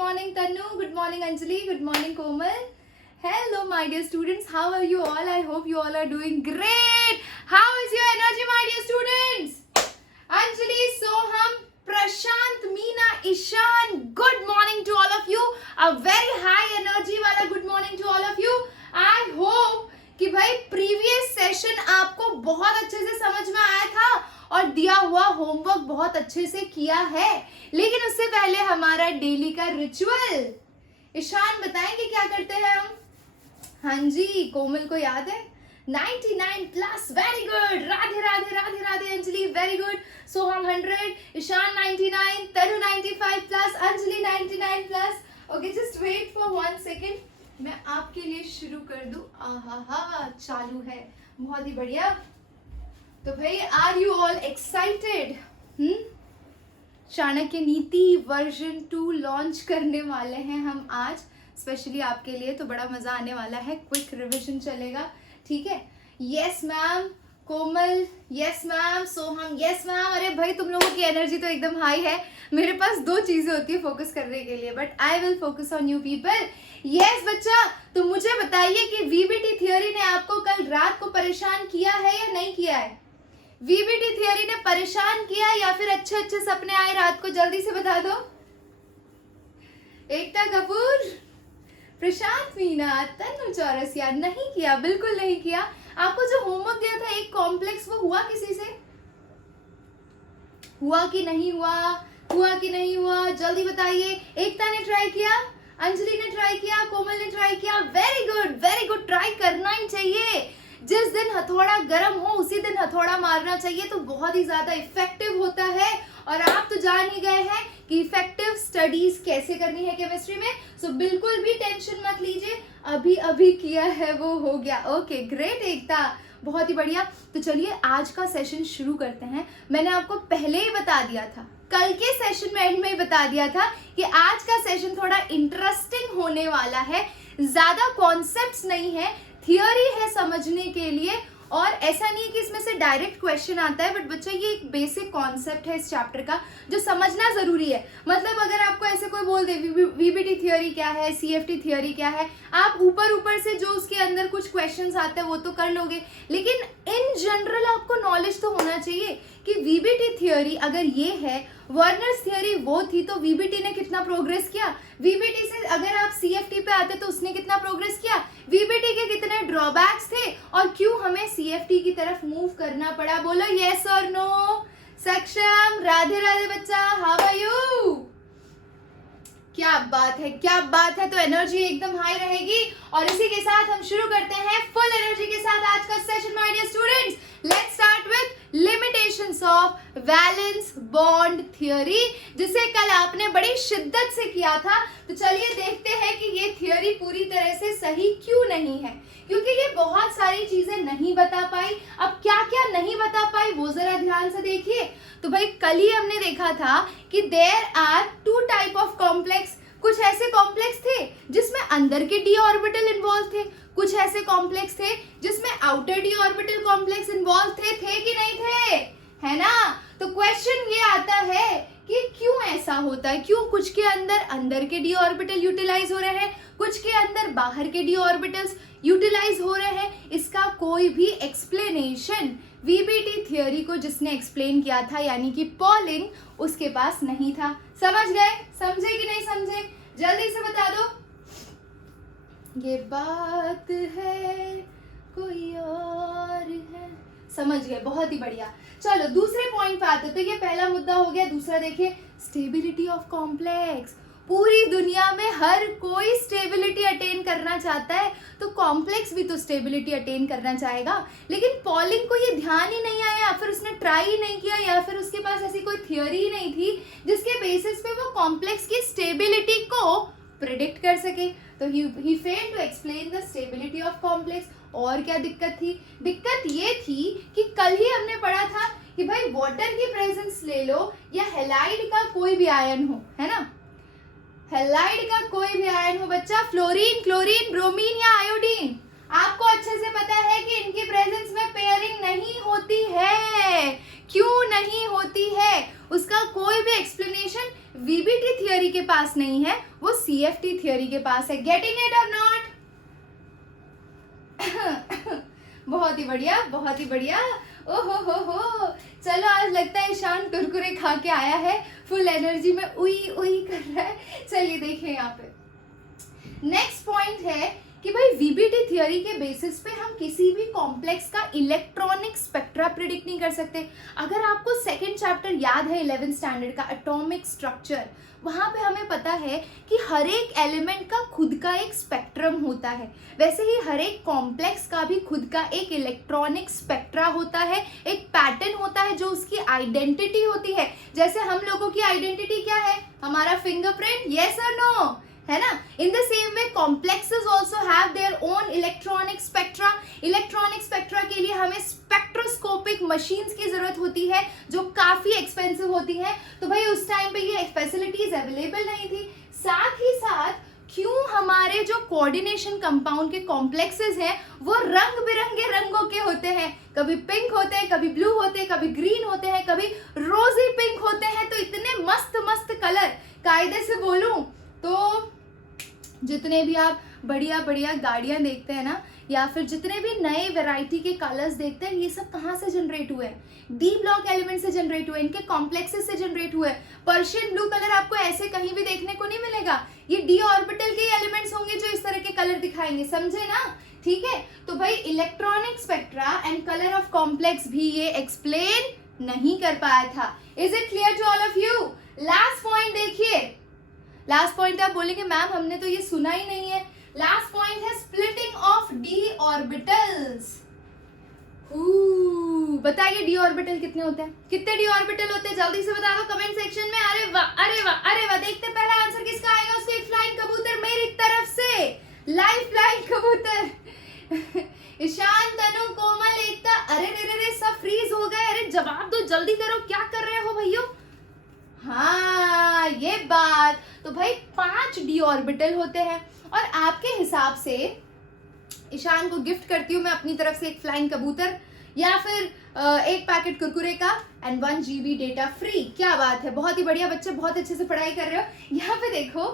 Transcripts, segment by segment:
morning Tanu, good morning Anjali, good morning Komal. Hello my dear students, how are you all? I hope you all are doing great. How is your energy my dear students? Anjali, Soham, Prashant, Meena, Ishan, good morning to all of you. A very high energy वाला good morning to all of you. I hope कि भाई previous session आपको बहुत अच्छे से समझ में आया था और दिया हुआ होमवर्क बहुत अच्छे से किया है। लेकिन उससे पहले हमारा डेली का रिचुअल, ईशान बताएंगे क्या करते हैं हम? हाँ जी, कोमल को याद है 99 plus, very good. Radhe Radhe Radhe Radhe Anjali, very good. Soham 100, Ishaan 99, Tanu 95 plus, Anjali 99 plus. Okay, just wait for 1 second, मैं आपके लिए शुरू कर दूं। आहा, चालू है, बहुत ही बढ़िया। तो भाई, are you all excited? Chanakya Niti version 2 launch करने वाले हैं हम आज, स्पेशली आपके लिए, तो बड़ा मजा आने वाला है। क्विक रिवीजन चलेगा, ठीक है? Yes ma'am. Komal yes ma'am. Soham yes ma'am. अरे भाई, तुम लोगों की एनर्जी तो एकदम हाई है। मेरे पास 2 चीजें होती है फोकस करने के लिए, but I will focus on you people. Yes बच्चा, तो मुझे बताइए कि वीबीटी थियोरी ने आपको कल रात को परेशान किया है या नहीं किया है? वीबीटी थियोरी ने परेशान किया या फिर अच्छे अच्छे सपने आए रात को? जल्दी से बता दो। एकता कपूर, प्रशांत मीना, तनु चौरसिया, नहीं किया, बिल्कुल नहीं किया। आपको जो होमवर्क दिया था एक कॉम्प्लेक्स, वो हुआ किसी से? हुआ कि नहीं हुआ? हुआ कि नहीं हुआ? जल्दी बताइए। एकता ने ट्राई किया, अंजलि ने ट्राई किया, कोमल ने ट्राई किया। Very good, very good. Try करना ही चाहिए। जिस दिन हथौड़ा गर्म हो उसी दिन हथौड़ा मारना चाहिए, तो बहुत ही ज्यादा इफेक्टिव होता है। और आप तो जान ही गए हैं कि इफेक्टिव स्टडीज कैसे करनी है केमिस्ट्री में, सो बिल्कुल भी टेंशन मत लीजिए। अभी अभी किया है वो हो गया। ओके, ग्रेट एकता, बहुत ही बढ़िया। तो चलिए आज का सेशन शुरू करते हैं। मैंने आपको पहले ही बता दिया था, कल के सेशन में एंड में ही बता दिया था कि आज का सेशन थोड़ा इंटरेस्टिंग होने वाला है। ज्यादा कॉन्सेप्ट्स नहीं है, थियोरी है समझने के लिए। और ऐसा नहीं है कि इसमें से डायरेक्ट क्वेश्चन आता है, बट बच्चा ये एक बेसिक कॉन्सेप्ट है इस चैप्टर का जो समझना जरूरी है। मतलब अगर आपको ऐसे कोई बोल दे वीबीटी थियोरी क्या है, सीएफटी थियोरी क्या है, आप ऊपर ऊपर से जो उसके अंदर कुछ क्वेश्चंस आते हैं वो तो कर लोगे, लेकिन इन जनरल आपको नॉलेज तो होना चाहिए कि वीबीटी थियोरी अगर ये है, वर्नर्स थियोरी वो थी, तो वीबीटी ने कितना प्रोग्रेस किया। वीबीटी से अगर आप सीएफटी पे आते तो उसने कितना प्रोग्रेस किया। वीबीटी के कितने ड्रॉबैक्स थे और क्यों हमें सीएफटी की तरफ मूव करना पड़ा। बोलो यस और नो। सक्षम, राधे राधे बच्चा, हाउ आर यू? क्या बात है, क्या बात है। तो एनर्जी एकदम हाई रहेगी और इसी के साथ हम शुरू करते हैं फुल एनर्जी के साथ आज का session my dear students. Let's start with limitations of valence bond theory, जिसे कल आपने बड़ी शिद्दत से किया था। तो चलिए देखते हैं कि ये थ्योरी पूरी तरह से सही क्यों नहीं है, क्योंकि ये बहुत सारी चीजें नहीं बता पाई। अब क्या क्या नहीं बता पाई वो जरा ध्यान से देखिए। तो भाई, कल ही हमने देखा था कि there are 2 type of complex. कुछ ऐसे कॉम्प्लेक्स थे जिसमें अंदर के डी ऑर्बिटल इन्वॉल्व थे, कुछ ऐसे कॉम्प्लेक्स थे जिसमें outer D orbital complex involve थे कि नहीं थे, है ना? तो क्वेश्चन ये आता है कि क्यों ऐसा होता है, क्यों कुछ के अंदर के डी ऑर्बिटल यूटिलाइज हो रहे हैं, कुछ के अंदर बाहर के डी ऑर्बिटल्स यूटिलाइज हो रहे हैं। इसका कोई भी एक्सप्लेनेशन वीबीटी थ्योरी को जिसने एक्सप्लेन किया था, यानी कि पॉलिंग, उसके पास नहीं था। समझ गए? समझे कि नहीं समझे? जल्दी से बता दो। ये बात है कोई और है। समझ गए, बहुत ही बढ़िया। चलो दूसरे पॉइंट पे आते। तो ये पहला मुद्दा हो गया। दूसरा देखिए, स्टेबिलिटी ऑफ कॉम्प्लेक्स। पूरी दुनिया में हर कोई स्टेबिलिटी अटेन करना चाहता है, तो कॉम्प्लेक्स भी तो स्टेबिलिटी अटेन करना चाहेगा। लेकिन पॉलिंग को ये ध्यान ही नहीं आया, या फिर उसने ट्राई ही नहीं किया, या फिर उसके पास ऐसी कोई थियोरी ही नहीं थी जिसके बेसिस पे वो कॉम्प्लेक्स की स्टेबिलिटी को प्रिडिक्ट कर सके। तो he failed to explain the stability of complex. और क्या दिक्कत थी? दिक्कत ये थी कि कल ही हमने पढ़ा था कि भाई वाटर की प्रेजेंस ले लो या हैलाइड का कोई भी आयन हो, है ना, हैलाइड का कोई भी आयन हो बच्चा, फ्लोरीन, क्लोरीन, ब्रोमीन या आयोडीन, आपको अच्छे से पता है कि इनकी प्रेजेंस में पेयरिंग नहीं होती है। क्यों नहीं होती है उसका कोई भी एक्सप्लेनेशन वीबीटी थियोरी के पास नहीं है, वो सीएफटी थियोरी के पास है। गेटिंग इट और नॉट? बहुत ही बढ़िया, बहुत ही बढ़िया। ओहो हो, चलो आज लगता है ईशान कुरकुरे खा के आया है, फुल एनर्जी में उई उई कर रहा है। चलिए देखें यहाँ पे नेक्स्ट पॉइंट है कि भाई वीबीटी थियोरी के बेसिस पे हम किसी भी कॉम्प्लेक्स का इलेक्ट्रॉनिक स्पेक्ट्रा प्रिडिक्ट नहीं कर सकते। अगर आपको सेकंड चैप्टर याद है 11th स्टैंडर्ड का एटॉमिक स्ट्रक्चर, वहाँ पे हमें पता है कि हर एक एलिमेंट का खुद का एक स्पेक्ट्रम होता है, वैसे ही हर एक कॉम्प्लेक्स का भी खुद का एक इलेक्ट्रॉनिक स्पेक्ट्रा होता है, एक पैटर्न होता है जो उसकी आइडेंटिटी होती है। जैसे हम लोगों की आइडेंटिटी क्या है? हमारा फिंगरप्रिंट, यस और नो, है ना? In the same way complexes also have their own electronic spectra. Electronic spectra के लिए हमें स्पेक्ट्रोस्कोपिक मशीन्स की जरूरत होती है जो काफी एक्सपेंसिव होती है। तो भाई उस टाइम पे ये फैसिलिटीज अवेलेबल नहीं थी। साथ ही साथ क्यों हमारे जो कोऑर्डिनेशन कंपाउंड के कॉम्प्लेक्सेस हैं वो रंग बिरंगे रंगों के होते हैं, कभी पिंक होते हैं, कभी ब्लू होते हैं, कभी ग्रीन होते हैं, कभी रोजी पिंक होते हैं। तो इतने मस्त मस्त कलर, कायदे से बोलूं तो जितने भी आप बढ़िया बढ़िया गाड़ियां देखते हैं ना, या फिर जितने भी नए वैरायटी के कलर्स देखते हैं, ये सब कहाँ से जनरेट हुए हैं? डी ब्लॉक एलिमेंट से जनरेट हुए, इनके कॉम्प्लेक्सेस से जनरेट हुए। पर्शियन ब्लू कलर आपको ऐसे कहीं भी देखने को नहीं मिलेगा, ये डी ऑर्बिटल के एलिमेंट्स होंगे जो इस तरह के कलर दिखाएंगे, समझे ना? ठीक है, तो भाई electronic spectra and colour of complex भी ये एक्सप्लेन नहीं कर पाया था। Is it clear to all of you? Last point देखिए, लास्ट पॉइंट आप बोलेंगे मैम हमने तो ये सुना ही नहीं है। लास्ट पॉइंट है स्प्लिटिंग ऑफ डी ऑर्बिटल्स। बताइए डी ऑर्बिटल कितने होते हैं? कितने डी ऑर्बिटल होते हैं? जल्दी से बता दो कमेंट सेक्शन में। अरे वाह, अरे वाह, अरे वाह। देखते पहला आंसर किसका आएगा, उसको एक फ्लाइंग कबूतर मेरी तरफ से, लाइव फ्लाइंग कबूतर। ईशान, तनु, कोमल, एकता, अरे रे रे सब फ्रीज हो गए। अरे जवाब दो, जल्दी करो, क्या कर रहे हो भैया? हाँ ये बात। तो भाई 5 डी ऑर्बिटल होते हैं और आपके हिसाब से ईशान को गिफ्ट करती हूँ मैं अपनी तरफ से एक फ्लाइंग कबूतर या फिर एक पैकेट कुरकुरे का एंड 1 GB डेटा फ्री। क्या बात है, बहुत ही बढ़िया बच्चे, बहुत अच्छे से पढ़ाई कर रहे हो। यहाँ पे देखो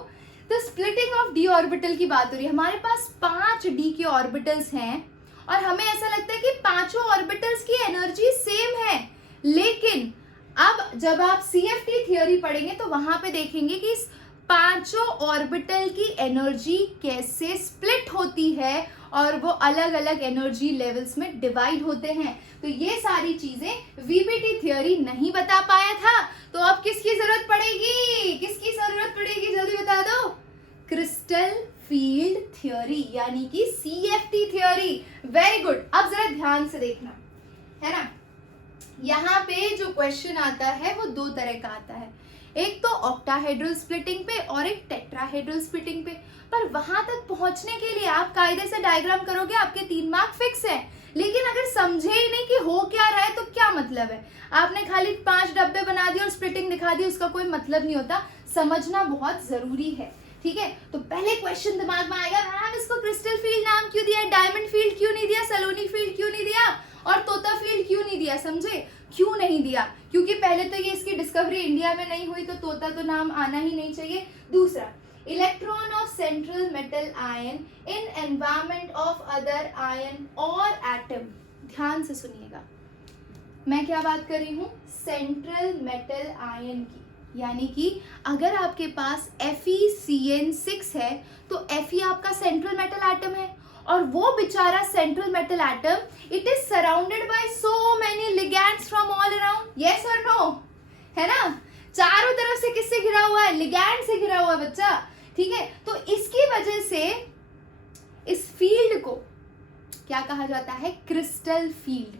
तो स्प्लिटिंग ऑफ डी ऑर्बिटल की बात हो रही है। हमारे पास 5 डी के ऑर्बिटल्स हैं और हमें ऐसा लगता है कि पांचों ऑर्बिटल्स की एनर्जी सेम है, लेकिन अब जब आप सीएफटी थ्योरी पढ़ेंगे तो वहां पे देखेंगे कि इस पांचों ऑर्बिटल की एनर्जी कैसे स्प्लिट होती है और वो अलग अलग एनर्जी लेवल्स में डिवाइड होते हैं। तो ये सारी चीजें वीबीटी थ्योरी नहीं बता पाया था। तो अब किसकी जरूरत पड़ेगी? किसकी जरूरत पड़ेगी, जल्दी बता दो। क्रिस्टल फील्ड थ्योरी यानी कि सीएफटी थ्योरी। Very good. अब जरा ध्यान से देखना, है ना? यहाँ पे जो क्वेश्चन आता है वो 2 तरह का आता है, एक तो ऑक्टाहेड्रल स्प्लिटिंग पे और एक टेट्राहेड्रल स्प्लिटिंग पे। पर वहां तक पहुंचने के लिए आप कायदे से डायग्राम करोगे, आपके 3 मार्क फिक्स है। लेकिन अगर समझे ही नहीं कि हो क्या रहा है तो क्या मतलब है? आपने खाली 5 डब्बे बना दिए और स्प्लिटिंग दिखा दी, उसका कोई मतलब नहीं होता। समझना बहुत जरूरी है, ठीक है? तो पहले क्वेश्चन दिमाग में आएगा, मैम इसको क्रिस्टल फील्ड नाम क्यों दिया, डायमंड फील्ड क्यों नहीं दिया, सलोनी फील्ड क्यों नहीं दिया और तोता फील्ड क्यों नहीं दिया? समझे क्यों नहीं दिया? क्योंकि पहले तो ये इसकी डिस्कवरी इंडिया में नहीं हुई, तो तोता तो नाम आना ही नहीं चाहिए। दूसरा, electron of central metal ion in environment of other ion और एटम। ध्यान से सुनिएगा, मैं क्या बात कर रही हूँ? सेंट्रल मेटल आयन की, यानी कि अगर आपके पास FeCN6 है तो Fe आपका सेंट्रल मेटल एटम है और वो बेचारा central metal atom it is surrounded by so many ligands from all around, yes और नो, है ना? चारों तरफ से किससे घिरा हुआ है? लिगैंड से घिरा हुआ है बच्चा, ठीक है? तो इसकी वजह से इस फील्ड को क्या कहा जाता है? क्रिस्टल फील्ड,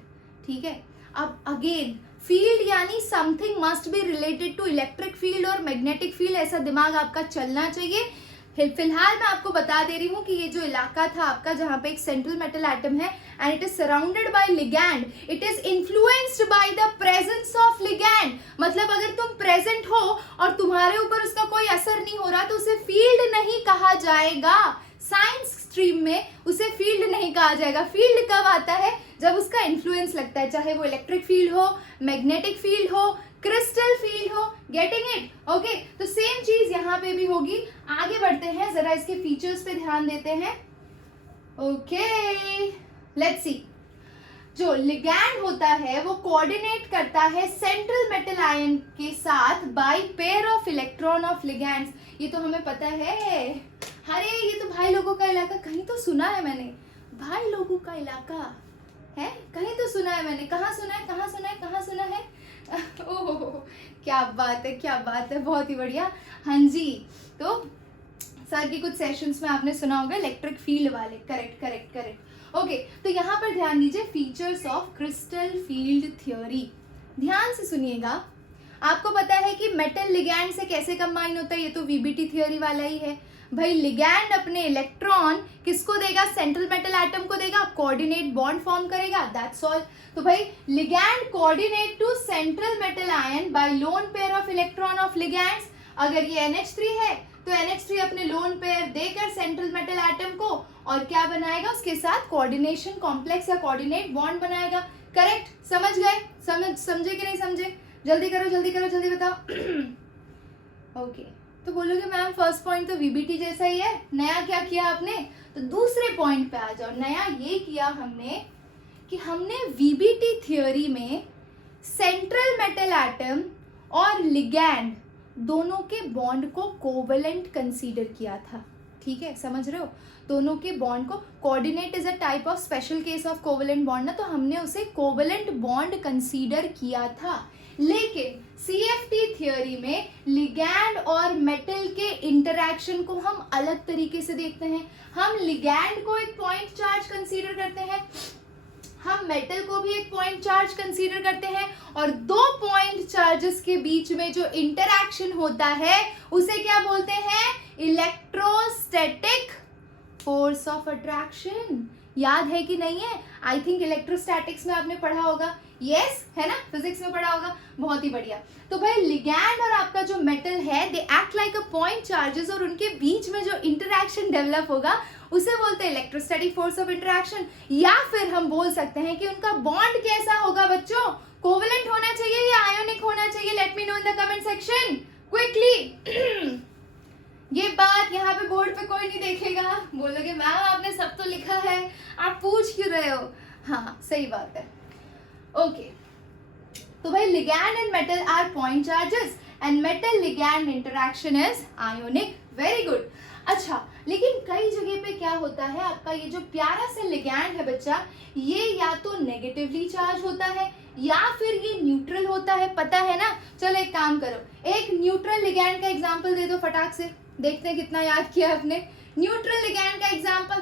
ठीक है? अब अगेन फील्ड यानी something must be related to electric field और मैग्नेटिक फील्ड, ऐसा दिमाग आपका चलना चाहिए। फिलहाल मैं आपको बता दे रही हूँ कि ये जो इलाका था आपका जहाँ पे एक सेंट्रल मेटल एटम है and it is surrounded by ligand, it is influenced by the presence of ligand. मतलब अगर तुम प्रेजेंट हो और तुम्हारे ऊपर उसका कोई असर नहीं हो रहा तो उसे फील्ड नहीं कहा जाएगा। साइंस स्ट्रीम में उसे फील्ड नहीं कहा जाएगा। फील्ड कब आता है? जब उसका इन्फ्लुएंस लगता है, चाहे वो इलेक्ट्रिक फील्ड हो, मैग्नेटिक फील्ड हो, क्रिस्टल फील्ड हो, गेटिंग इट? ओके, तो सेम चीज यहाँ पे भी होगी। आगे बढ़ते हैं, जरा इसके फीचर्स पे ध्यान देते हैं। Okay, let's see. जो लिगैंड होता है वो कोऑर्डिनेट करता है सेंट्रल मेटल आयन के साथ by pair of electron of ligands. ये तो हमें पता है। अरे ये तो भाई लोगों का इलाका, कहीं तो सुना है मैंने। भाई लोगों का इलाका है, कहीं तो सुना है मैंने। कहाँ सुना है, कहाँ सुना है, कहाँ सुना है? ओह क्या बात है, क्या बात है, बहुत ही बढ़िया। हाँ जी, तो सर की कुछ सेशंस में आपने सुना होगा इलेक्ट्रिक फील्ड वाले। Correct correct correct. ओके, तो यहाँ पर ध्यान दीजिए, features of crystal field theory. ध्यान से सुनिएगा। आपको पता है कि मेटल लिगैंड से कैसे कंबाइन होता है, ये तो वीबीटी थ्योरी वाला ही है। भाई लिगैंड अपने इलेक्ट्रॉन किसको देगा? सेंट्रल मेटल एटम को देगा, कोऑर्डिनेट बॉन्ड फॉर्म करेगा, दैट्स ऑल। तो भाई ligand coordinate to central metal ion by lone pair of electron of ligands. अगर ये NH3 है तो NH3 अपने लोन पेयर देकर सेंट्रल मेटल एटम को और क्या बनाएगा? उसके साथ कोऑर्डिनेशन कॉम्प्लेक्स या कोऑर्डिनेट बॉन्ड बनाएगा। करेक्ट? समझ गए? समझे कि नहीं समझे? जल्दी करो जल्दी करो, जल्दी बताओ। ओके, तो बोलोगे मैम फर्स्ट पॉइंट तो वीबीटी जैसा ही है, नया क्या किया आपने? तो दूसरे पॉइंट पे आ जाओ। नया ये किया हमने कि हमने वीबीटी थ्योरी में सेंट्रल मेटल एटम और लिगैंड दोनों के बॉन्ड को कोवेलेंट कंसीडर किया था। ठीक है, समझ रहे हो? दोनों के बॉन्ड को, coordinate is a type of special case of covalent bond ना, तो हमने उसे कोवेलेंट बॉन्ड कंसीडर किया था। लेकिन CFT थ्योरी में लिगैंड और मेटल के इंटरैक्शन को हम अलग तरीके से देखते हैं। हम लिगैंड को एक पॉइंट चार्ज कंसीडर करते हैं, हम मेटल को भी एक पॉइंट चार्ज कंसीडर करते हैं, और दो पॉइंट चार्जेस के बीच में जो इंटरैक्शन होता है उसे क्या बोलते हैं? Electrostatic force of attraction. याद है कि नहीं है? आई थिंक इलेक्ट्रोस्टैटिक्स में आपने पढ़ा होगा। यस, है ना? फिजिक्स में पढ़ा होगा। बहुत ही बढ़िया। तो भाई लिगैंड और आपका जो मेटल है, they act like a point charges, और उनके बीच में जो इंटरैक्शन डेवलप होगा उसे बोलते हैं इलेक्ट्रोस्टैटिक फोर्स ऑफ इंटरैक्शन। या फिर हम बोल सकते हैं कि उनका बॉन्ड कैसा होगा बच्चों? कोवेलेंट होना चाहिए या आयोनिक होना चाहिए? Let me know in the comment section quickly. ये बात यहाँ पे बोर्ड पे कोई नहीं देखेगा, बोलोगे मैम आपने सब तो लिखा है, आप पूछ क्यों रहे हो? हाँ सही बात है। ओके, तो भाई ligand and metal are point charges and metal ligand interaction is ionic. Very good. अच्छा, लेकिन कई जगह पे क्या होता है, आपका ये जो प्यारा सा लिगैंड है बच्चा, ये या तो नेगेटिवली चार्ज होता है या फिर ये न्यूट्रल होता है, पता है ना? चलो एक काम करो, एक न्यूट्रल लिगैंड का एग्जांपल दे दो फटाक से, देखते हैं कितना याद किया आपने। न्यूट्रल लिगैंड का एग्जांपल,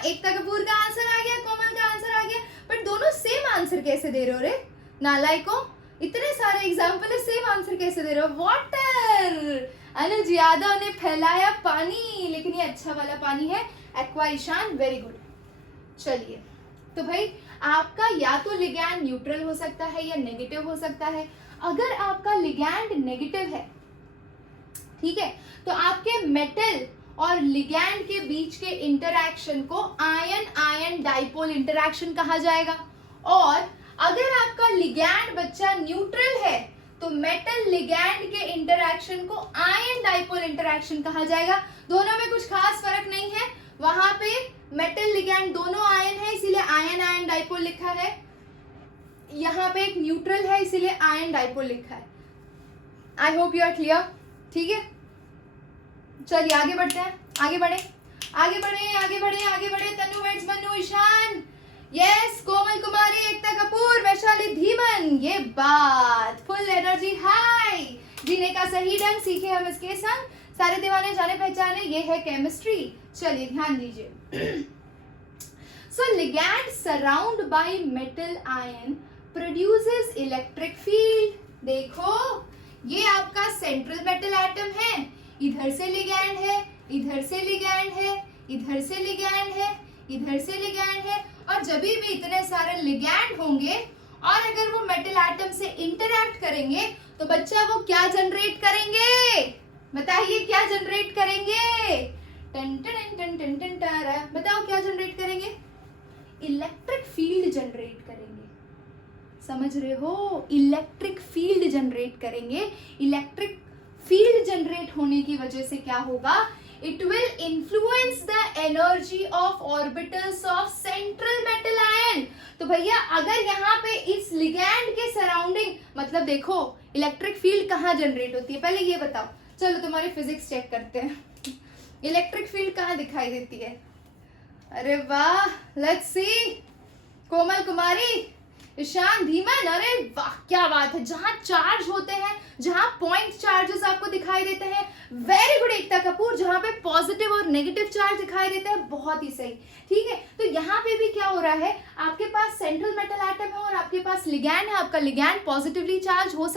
एकता कपूर का आंसर आ गया, कोमल का आंसर आ गया, बट दोनों सेम आंसर कैसे दे रहे हो रे नालायको? इतने सारे एग्जांपल है, सेम आंसर कैसे दे रहे हो? वाटर। अनुज यादव ने फैलाया पानी, लेकिन ये अच्छा वाला पानी है, एक्वा ईशान। Very good. चलिए, तो भाई आपका या तो लिगैंड न्यूट्रल हो सकता है या नेगेटिव हो सकता है। अगर आपका लिगैंड नेगेटिव है, ठीक है, तो आपके मेटल और लिगैंड के बीच के इंटरैक्शन को आयन आयन डाइपोल इंटरैक्शन कहा जाएगा। और अगर आपका लिगैंड बच्चा न्यूट्रल है तो मेटल लिगैंड के इंटरैक्शन को आयन डाइपोल इंटरैक्शन कहा जाएगा। दोनों में कुछ खास फर्क नहीं है, वहां पे मेटल लिगैंड दोनों आयन है इसीलिए आयन आयन डाइपोल लिखा है, यहाँ पे एक न्यूट्रल है इसीलिए आयन डाइपोल लिखा है। I hope you are clear. ठीक है, चलिए आगे बढ़ते हैं, आगे बढ़े आगे बढ़े आगे बढ़े आगे बढ़े। तनु वेट्स, मनु, ईशान, यस, कोमल कुमारी, एकता कपूर, वैशाली धीमन। ये बात, फुल एनर्जी, हाय। जीने का सही ढंग सीखे हम इसके संग, सारे दीवाने जाने पहचाने, ये है केमिस्ट्री। चलिए ध्यान दीजिए। So ligand surround by metal ion produces electric field. देखो ये आपका सेंट्रल मेटल एटम है, इधर से लिगैंड है, इधर से लिगैंड है, इधर से लिगैंड है, इधर से लिगैंड है, और जब भी इतने सारे लिगैंड होंगे और अगर वो मेटल एटम से इंटरैक्ट करेंगे तो बच्चा वो क्या जनरेट करेंगे? बताइए क्या जनरेट करेंगे? टन टन टन टन टन टन, बताओ क्या जनरेट करेंगे? इलेक्ट्रिक फील्ड जनरेट करेंगे। समझ रहे हो, इलेक्ट्रिक फील्ड जनरेट करेंगे। इलेक्ट्रिक फील्ड जनरेट होने की वजह से क्या होगा, it will influence the energy of orbitals of central metal ion. तो भैया अगर यहाँ पे इस लिगैंड के सराउंडिंग, मतलब देखो इलेक्ट्रिक फील्ड कहाँ जनरेट होती है, पहले ये बताओ। चलो तुम्हारी फिजिक्स चेक करते हैं, इलेक्ट्रिक फील्ड कहाँ दिखाई देती है। अरे वाह, लेट्स सी, कोमल कुमारी, ईशान धीमन, अरे वाह क्या बात है। जहां चार्ज होते हैं, जहां पॉइंट चार्जेस आपको दिखाई देते हैं, वेरी गुड एकता कपूर। जहां पे पॉजिटिव और नेगेटिव चार्ज दिखाई देते हैं, बहुत ही सही, ठीक है। तो यहाँ पे भी क्या हो रहा है, आपके पास सेंट्रल मेटल एटम है और आपके पास लिगैंड है। आपका लिगैंड पॉजिटिवली चार्ज हो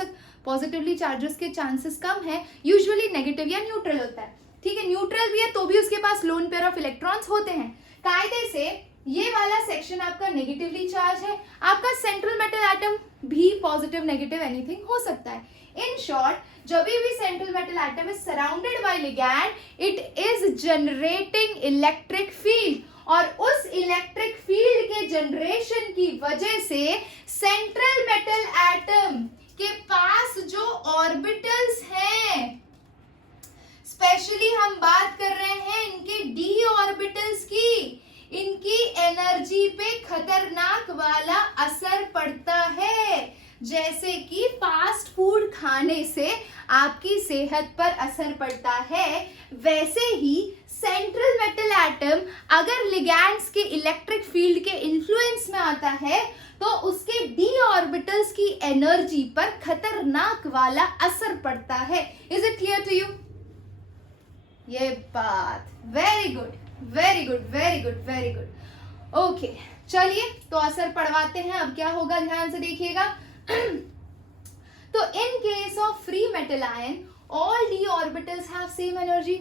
पॉजिटिवली चार्जेस के चांसेस कम है, यूजुअली नेगेटिव या न्यूट्रल होता है, ठीक है। न्यूट्रल भी है तो भी उसके पास लोन पेयर ऑफ इलेक्ट्रॉन्स होते हैं। कायदे से ये वाला सेक्शन आपका नेगेटिवली चार्ज है, आपका सेंट्रल मेटल एटम भी पॉजिटिव नेगेटिव एनीथिंग हो सकता है। इन शॉर्ट, जब भी central metal atom is surrounded by ligand, it is generating electric field, और उस इलेक्ट्रिक फील्ड के जनरेशन की वजह से सेंट्रल मेटल एटम के पास जो ऑर्बिटल्स हैं, स्पेशली हम बात कर रहे हैं इनके डी ऑर्बिटल्स की, इनकी एनर्जी पे खतरनाक वाला असर पड़ता है। जैसे कि फास्ट फूड खाने से आपकी सेहत पर असर पड़ता है, वैसे ही सेंट्रल मेटल एटम अगर लिगैंड्स के इलेक्ट्रिक फील्ड के इन्फ्लुएंस में आता है तो उसके डी ऑर्बिटल्स की एनर्जी पर खतरनाक वाला असर पड़ता है। Is it clear to you? ये बात, very good very good very good very good. Okay, चलिए तो असर पड़वाते हैं। अब क्या होगा, ध्यान से देखिएगा। तो in case of free metal ion, all D orbitals have same energy.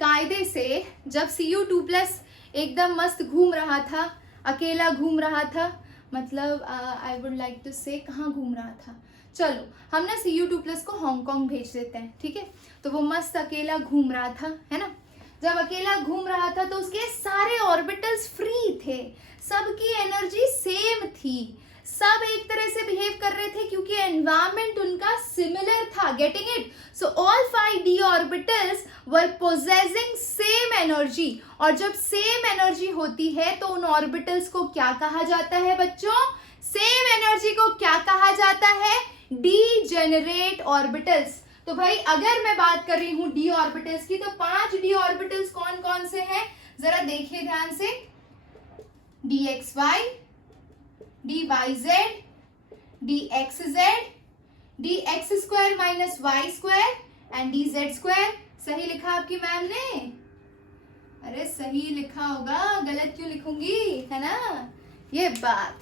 कायदे से जब Cu2+ एकदम मस्त घूम रहा था, अकेला घूम रहा था, मतलब आई वुड लाइक टू से कहाँ घूम रहा था, चलो हम ना Cu2+ को हांगकांग भेज देते हैं, ठीक है। तो वो मस्त अकेला घूम रहा था, है ना। जब अकेला घूम रहा था तो उसके सारे ऑर्बिटल्स फ्री थे, सबकी एनर्जी सेम थी, सब एक तरह से बिहेव कर रहे थे क्योंकि एनवायरनमेंट उनका सिमिलर था। Getting it? So all 5 D orbitals were possessing same energy, और जब सेम एनर्जी होती है तो उन ऑर्बिटल्स को क्या कहा जाता है बच्चों? सेम एनर्जी को क्या कहा जाता है? Degenerate orbitals. तो भाई अगर मैं बात कर रही हूं डी ऑर्बिटल्स की, तो 5 डी ऑर्बिटल्स कौन कौन से हैं, जरा देखिए ध्यान से। dxy, dyz, dxz, dx² minus y² and dz²। सही लिखा आपकी मैम ने? अरे सही लिखा होगा, गलत क्यों लिखूंगी, है ना। ये बात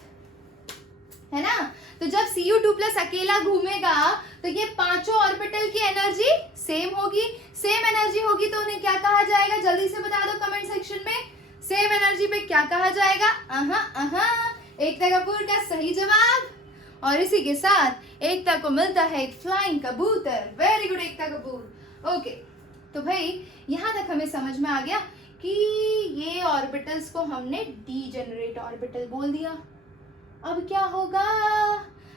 है ना। तो जब Cu2+ अकेला घूमेगा तो ये पांचों ऑर्बिटल की एनर्जी सेम होगी। सेम एनर्जी होगी तो उन्हें क्या कहा जाएगा, जल्दी से बता दो कमेंट सेक्शन में। सेम एनर्जी पे क्या कहा जाएगा? एकता कपूर का सही जवाब, और इसी के साथ एकता को मिलता है एक फ्लाइंग कबूतर। Very good Ekta Kapoor. Okay, तो भाई यहाँ तक हमें समझ में आ गया कि ये ऑर्बिटल्स को हमने डीजेनरेट ऑर्बिटल बोल दिया। अब क्या होगा,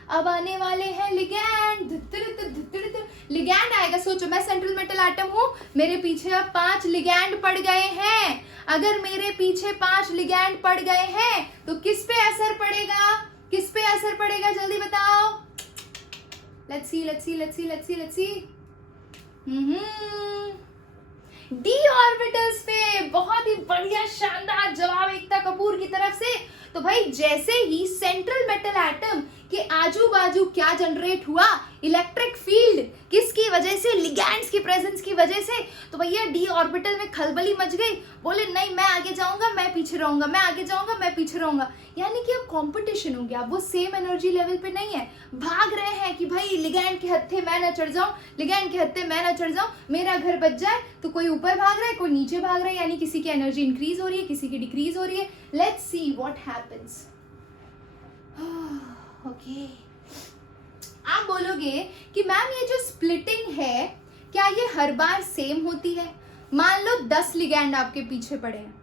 अब आने वाले हैं लिगैंड। लिगैंड आएगा। सोचो मैं सेंट्रल मेटल एटम हूं, मेरे पीछे अब 5 लिगैंड पड़ गए हैं। अगर मेरे पीछे 5 लिगैंड पड़ गए हैं तो किस पे असर पड़ेगा, किस पे असर पड़ेगा, जल्दी बताओ। Let's see let's see let's see let's see let's see. D orbitals पे। बहुत ही बढ़िया शानदार जवाब एकता कपूर की तरफ से। तो भाई जैसे ही सेंट्रल मेटल एटम के आजू बाजू क्या जनरेट हुआ, इलेक्ट्रिक फील्ड, किसकी वजह से? लिगैंड्स की प्रेजेंस की वजह से। तो भैया डी ऑर्बिटल में खलबली मच गई, बोले नहीं मैं आगे जाऊंगा मैं पीछे रहूंगा, मैं आगे जाऊंगा मैं पीछे रहूंगा। यानी कि अब कंपटीशन हो गया, वो सेम एनर्जी लेवल पे नहीं है, भाग रहे हैं कि भाई लिगैंड के हत्थे मैं ना चढ़ जाऊं, लिगैंड के हत्थे मैं ना चढ़ जाऊं, मेरा घर बच जाए। तो कोई ऊपर भाग रहा है, कोई नीचे भाग रहा है, यानी किसी की एनर्जी इंक्रीज हो रही है, किसी की डिक्रीज हो रही है। Let's see what happens. Okay, आप बोलोगे कि मैम ये जो स्प्लिटिंग है क्या ये हर बार सेम होती है? मान लो 10 लिगैंड आपके पीछे पड़े हैं,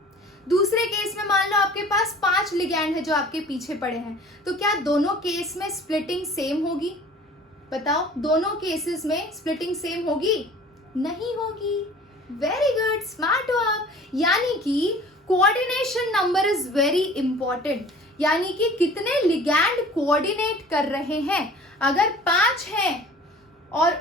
दूसरे केस में मान लो आपके पास 5 लिगैंड है जो आपके पीछे पड़े हैं, तो क्या दोनों केस में स्प्लिटिंग सेम होगी? बताओ, दोनों केसेस में स्प्लिटिंग सेम होगी? नहीं होगी। वेरी गुड, स्मार्ट हो आप। यानी कि coordination number is very important, यानी कि कितने लिगैंड कोऑर्डिनेट कर रहे हैं। अगर 5 हैं और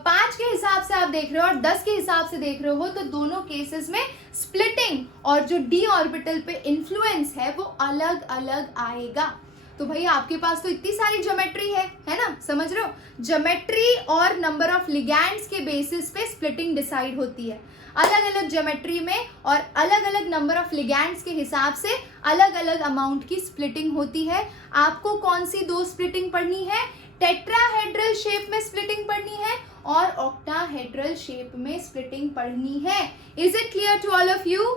5 के हिसाब से आप देख रहे हो और 10 के हिसाब से देख रहे हो, तो दोनों केसेस में स्प्लिटिंग और जो डी ऑर्बिटल पे इन्फ्लुएंस है वो अलग अलग आएगा। तो भाई आपके पास तो इतनी सारी ज्योमेट्री है ना, समझ रहे हो? ज्योमेट्री और नंबर ऑफ लिगैंड्स के बेसिस पे स्प्लिटिंग डिसाइड होती है। अलग अलग ज्योमेट्री में और अलग अलग नंबर ऑफ लिगैंड्स के हिसाब से अलग अलग अमाउंट की स्प्लिटिंग होती है। आपको कौन सी 2 स्प्लिटिंग पढ़नी है? टेट्राहेड्रल शेप में स्प्लिटिंग पढ़नी है और ऑक्टाहेड्रल शेप में स्प्लिटिंग पढ़नी है। Is it clear to all of you?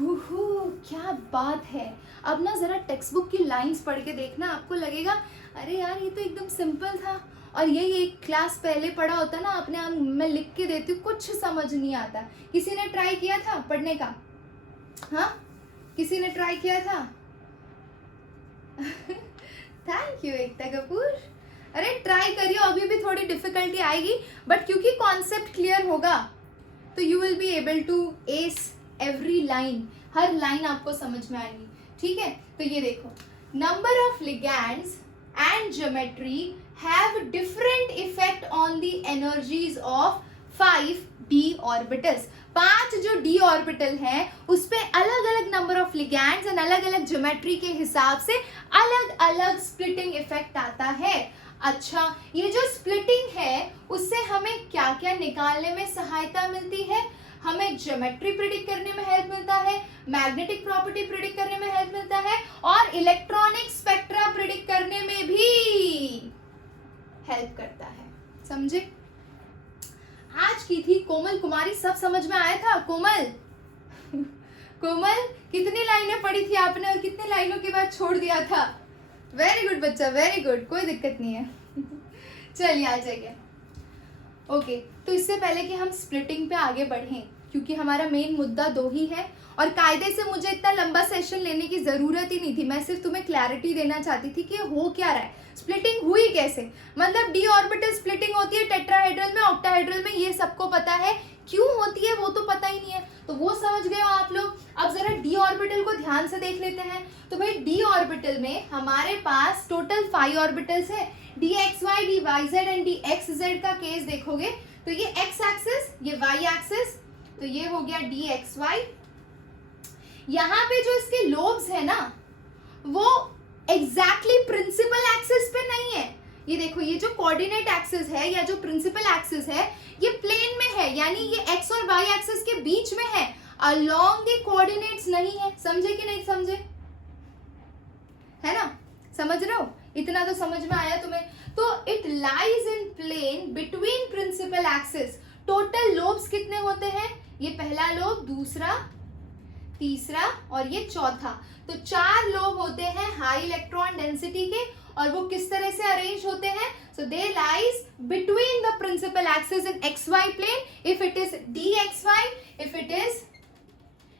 क्या बात है। अब ना जरा टेक्स्ट बुक की लाइंस पढ़ के देखना, आपको लगेगा अरे यार ये तो एकदम सिंपल था, और यही एक क्लास पहले पढ़ा होता ना अपने आप। मैं लिख के देती हूँ, कुछ समझ नहीं आता। किसी ने ट्राई किया था पढ़ने का? हाँ, किसी ने ट्राई किया था? Thank you Ekta Kapoor. अरे ट्राई करियो, अभी भी थोड़ी डिफिकल्टी आएगी, बट क्योंकि कॉन्सेप्ट क्लियर होगा तो you will be able to as every line. हर लाइन आपको समझ में आएगी, ठीक है? तो ये देखो, number of ligands and geometry have different effect on the energies of 5 d orbitals. 5 जो d ऑर्बिटल है उस पे अलग अलग नंबर ऑफ लिगैंड्स एंड अलग अलग ज्योमेट्री के हिसाब से अलग अलग स्प्लिटिंग इफेक्ट आता है। अच्छा, ये जो स्प्लिटिंग है उससे हमें क्या क्या निकालने में सहायता मिलती है? हमें ज्योमेट्री प्रिडिक्ट करने में हेल्प मिलता है, मैग्नेटिक प्रॉपर्टी प्रिडिक्ट करने में हेल्प मिलता है, और इलेक्ट्रॉनिक स्पेक्ट्रा प्रिडिक्ट करने में भी हेल्प करता है। समझे? आज की थी कोमल कुमारी, सब समझ में आया था? कोमल कोमल कितनी लाइनें पढ़ी थी आपने और कितनी लाइनों के बाद छोड़ दिया था? वेरी गुड बच्चा, वेरी गुड, कोई दिक्कत नहीं है। चलिए आ जाइए। ओके, तो इससे पहले कि हम स्प्लिटिंग पे आगे बढ़ें, क्योंकि हमारा मेन मुद्दा 2 ही है और कायदे से मुझे इतना लंबा सेशन लेने की ज़रूरत ही नहीं थी। मैं सिर्फ तुम्हें क्लैरिटी देना चाहती थी कि हो क्या रहा है, स्प्लिटिंग हुई कैसे। मतलब डी ऑर्बिटल स्प्लिटिंग होती है टेट्राहेड्रल में, ऑक्टाहेड्रल में, ये सबको पता है। क्यों होती है वो तो पता ही नहीं है, तो वो समझ गए हो आप लोग। अब जरा डी ऑर्बिटल को ध्यान से देख लेते हैं। तो भाई डी ऑर्बिटल में हमारे पास टोटल 5 ऑर्बिटल्स है, D x Y, D Y Z and D X Z. का केस देखोगे तो ये एक्स एक्सिस, ये वाई एक्सिस, तो ये हो गया डी एक्स वाई। यहाँ पे जो इसके लोब्स है ना वो एग्जैक्टली प्रिंसिपल एक्सिस पे नहीं है। ये देखो, ये जो कोऑर्डिनेट एक्सिस है या जो प्रिंसिपल एक्सिस है ये प्लेन में है, यानी ये एक्स और वाई एक्सिस के बीच में है, अलोंग द कोऑर्डिनेट्स नहीं है। समझे कि नहीं समझे? है ना? समझ रहे हो? इतना तो समझ में आया तुम्हें। तो it lies in plane between principal axis. Total lobes कितने होते हैं? ये पहला लोब, दूसरा, तीसरा और ये चौथा। तो 4 लोब होते हैं हाई इलेक्ट्रॉन डेंसिटी के, और वो किस तरह से अरेंज होते हैं? So they lies between the principal axis in x y plane. If it is d x y, if it is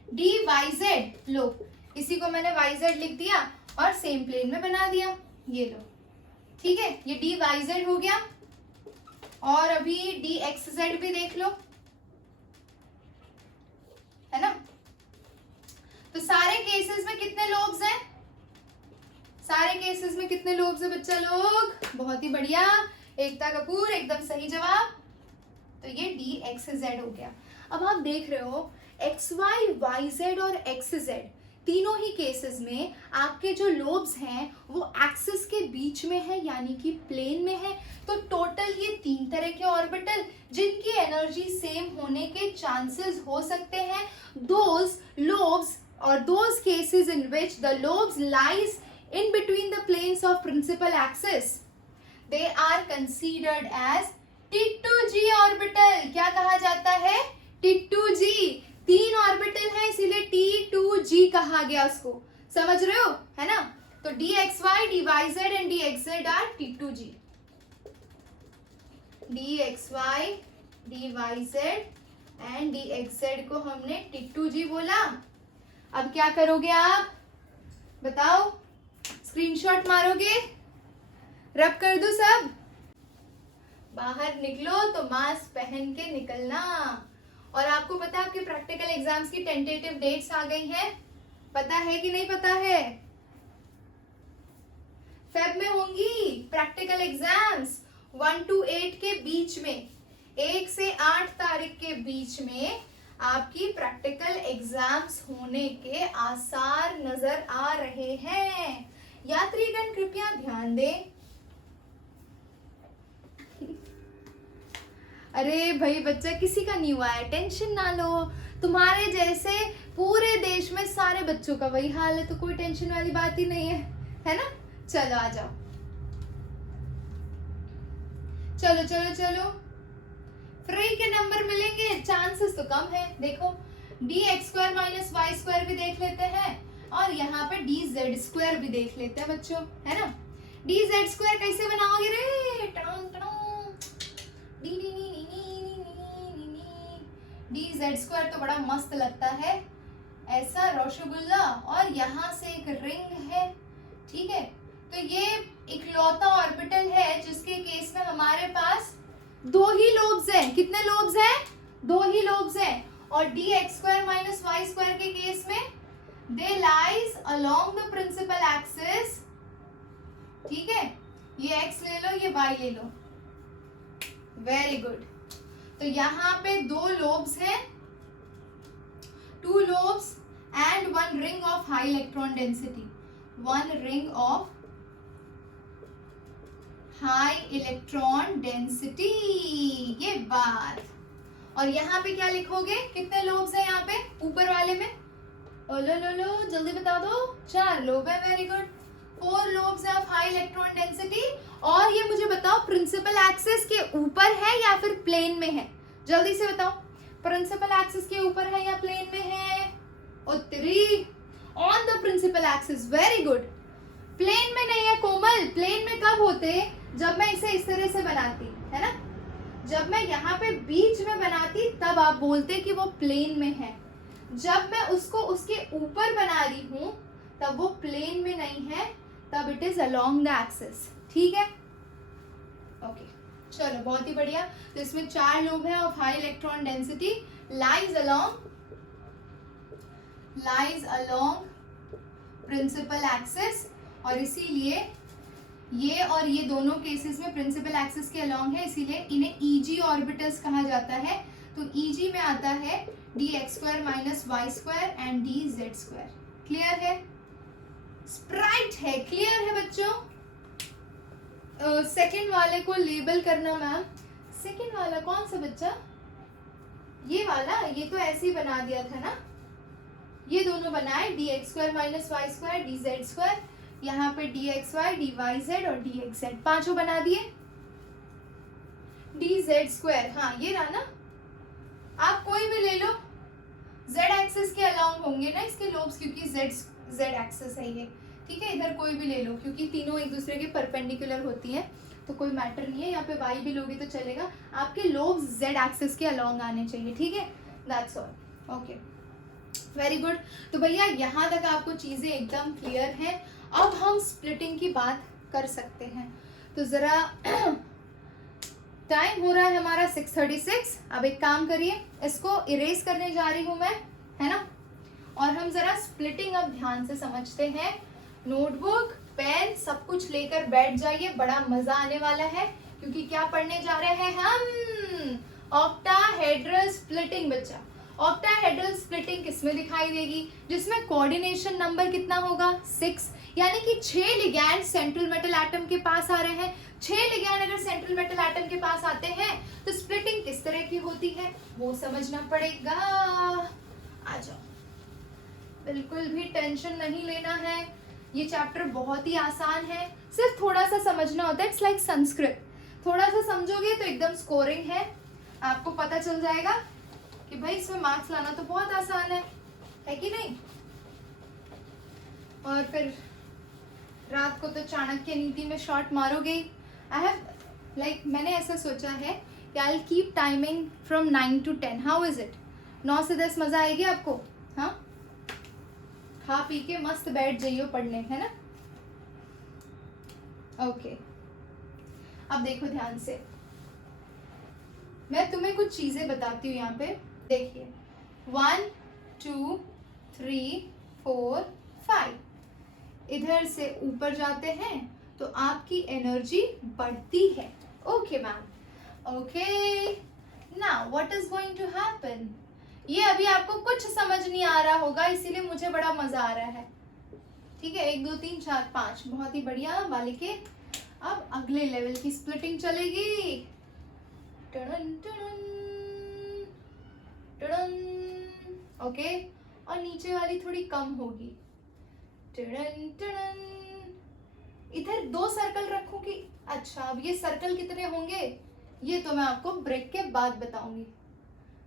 d Y z. लो, इसी को मैंने वाई जेड लिख दिया और सेम प्लेन में बना दिया। ये लो, ठीक है, ये डी वाई जेड हो गया। और अभी डी एक्स जेड भी देख लो, है ना? तो सारे केसेस में कितने लोब्स हैं? सारे केसेस में कितने लोब्स हैं बच्चा लोग? बहुत ही बढ़िया, एकता कपूर, एकदम सही जवाब। तो ये डी एक्स जेड हो गया। अब आप देख रहे हो एक्स वाई, वाई जेड और एक्स जेड, तीनों ही केसेस में आपके जो लोब्स हैं वो एक्सिस के बीच में है, यानी कि प्लेन में है। तो टोटल ये 3 तरह के ऑर्बिटल जिनकी एनर्जी सेम होने के चांसेस हो सकते हैं। Those lobes or those cases in which the lobes lies in between the planes of principal axis, they are considered as T2G orbital। क्या कहा जाता है? T2G। 3 ऑर्बिटल है इसीलिए T2G कहा गया उसको। समझ रहे हो? है ना? तो dxy, dyz and dxz are T2G। dxy, dyz and dxz को हमने T2G बोला। अब क्या करोगे आप बताओ, स्क्रीनशॉट मारोगे, रब कर दो सब, बाहर निकलो तो मास्क पहन के निकलना। और आपको पता है आपके प्रैक्टिकल एग्जाम्स की टेंटेटिव डेट्स आ गई हैं, पता है कि नहीं पता है? फेब में होंगी प्रैक्टिकल एग्जाम्स 1 to 8 के बीच में, 1 से 8 तारीख के बीच में आपकी प्रैक्टिकल एग्जाम्स होने के आसार नजर आ रहे हैं। यात्रीगण कृपया ध्यान दें। अरे भाई बच्चा किसी का नहीं हुआ है, टेंशन ना लो, तुम्हारे जैसे पूरे देश में सारे बच्चों का वही हाल है, तो कोई टेंशन वाली बात ही नहीं है ना? चलो आ जाओ, चलो चलो चलो, फ्री के नंबर मिलेंगे, चांसेस तो कम है। देखो dx² - y² भी देख लेते हैं और यहाँ पे dz² भी देख लेते हैं बच्चों, है ना? dz² कैसे बनाओगे रे? dz² तो बड़ा मस्त लगता है, ऐसा रसगुल्ला, और यहाँ से एक रिंग है, ठीक है? तो ये इकलौता ऑर्बिटल है जिसके केस में हमारे पास 2 ही लोब्स हैं। कितने लोब्स हैं? 2 ही लोब्स हैं। और dx² - y² के केस में they lies along the principal axis, ठीक है? ये x ले लो, ये y ले लो, वेरी गुड। तो यहाँ पे 2 लोब्स हैं, 2 lobes and 1 ring of high electron density, 1 ring of high electron density, ये बात। और यहाँ पे क्या लिखोगे? कितने लोब्स हैं यहाँ पे ऊपर वाले में? लो लो लो जल्दी बता दो। 4 लोब है, very good. 4 lobes of high electron density. और ये मुझे बताओ प्रिंसिपल एक्सिस के ऊपर है या फिर प्लेन में है? जल्दी से बताओ, प्रिंसिपल एक्सिस के ऊपर है या प्लेन में है? उत्तरी on the principal axis, very good. Plane में नहीं है कोमल, प्लेन में कब होते? जब मैं इसे इस तरह से बनाती, है ना? जब मैं यहाँ पे बीच में बनाती तब आप बोलते कि वो प्लेन में है। जब मैं उसको उसके ऊपर बना रही हूँ तब वो प्लेन में नहीं है, तब it is along the axis, ठीक है? ओके चलो बहुत ही बढ़िया। तो इसमें 4 लोब है of high electron density, lies along principal axis, और इसीलिए ये और ये दोनों केसेस में प्रिंसिपल एक्सिस के अलोंग है, इसीलिए इन्हें ईजी ऑर्बिटल्स कहा जाता है। तो ईजी में आता है dx² - y² and dz²। Clear है? स्प्राइट है, क्लियर है बच्चों? सेकंड वाले को लेबल करना मैम। सेकंड वाला कौन सा बच्चा? ये वाला, ये तो ऐसे ही बना दिया था ना, ये दोनों बनाए dx² - y² dz², यहाँ पे dxy dyz और dxz, 5 बना दिए। dz², हाँ ये रहा ना, आप कोई भी ले लो, z एक्सिस के अलोंग होंगे ना इसके लोब्स, क्योंकि z एक्सिस है ये, ठीक है? इधर कोई भी ले लो क्योंकि तीनों एक दूसरे के परपेंडिकुलर होती हैं, तो कोई मैटर नहीं है। यहाँ पे y भी लोगे तो चलेगा, आपके लोब्स z एक्सिस के अलोंग आने चाहिए, ठीक है? That's all, okay very good. तो भैया यहाँ तक आपको चीज़ें एकदम क्लियर हैं। अब हम स्प्लिटिंग की बात कर सकते हैं। तो ज़रा टाइम हो रहा है हमारा 6:36। अब एक काम करिए, इसको इरेज करने जा रही हूँ मैं, है ना? और हम ज़रा स्प्लिटिंग अब ध्यान से समझते हैं। नोटबुक पेन सब कुछ लेकर बैठ जाइए, बड़ा मज़ा आने वाला है, क्योंकि क्या पढ़ने जा रहे हैं हम? Octahedral splitting. बच्चा ऑक्टाहेड्रल स्प्लिटिंग किसमें दिखाई देगी? जिसमें कोऑर्डिनेशन नंबर कितना होगा? 6, यानी कि 6 लिगैंड सेंट्रल मेटल एटम के पास आ रहे हैं। 6 लिगैंड अगर सेंट्रल मेटल एटम के पास आते हैं तो स्प्लिटिंग किस तरह की होती है वो समझना पड़ेगा। आ जाओ, बिल्कुल भी टेंशन नहीं लेना है, ये चैप्टर बहुत ही आसान है, सिर्फ थोड़ा सा समझना होता है। इट्स लाइक संस्कृत, थोड़ा सा समझोगे तो एकदम स्कोरिंग है, आपको पता चल जाएगा कि भाई इसमें मार्क्स लाना तो बहुत आसान है कि नहीं? और फिर रात को तो चाणक्य नीति में शॉट मारोगे ही। आई हैव मैंने ऐसा सोचा है कि I keep timing from 9 to 10. How is it? 9 से 10 मजा आएगी आपको? हाँ, खा पी के मस्त बैठ जाइयो पढ़ने, है ना? ओके, अब देखो ध्यान से, मैं तुम्हें कुछ चीजें बताती हूँ यहाँ पे. देखिए 1 2 3 4 5, इधर से ऊपर जाते हैं तो आपकी एनर्जी बढ़ती है. Okay ma'am, okay. Now what is going to happen? ये अभी आपको कुछ समझ नहीं आ रहा होगा, इसीलिए मुझे बड़ा मजा आ रहा है. ठीक है, 1 2 3 4 5, बहुत ही बढ़िया बालिके. अब अगले लेवल की स्प्लिटिंग चलेगी. टडन टडन टडन. ओके, और नीचे वाली थोड़ी कम होगी. टडन टडन. इधर 2 सर्कल रखूंगी. अच्छा, अब ये सर्कल कितने होंगे ये तो मैं आपको ब्रेक के बाद बताऊंगी,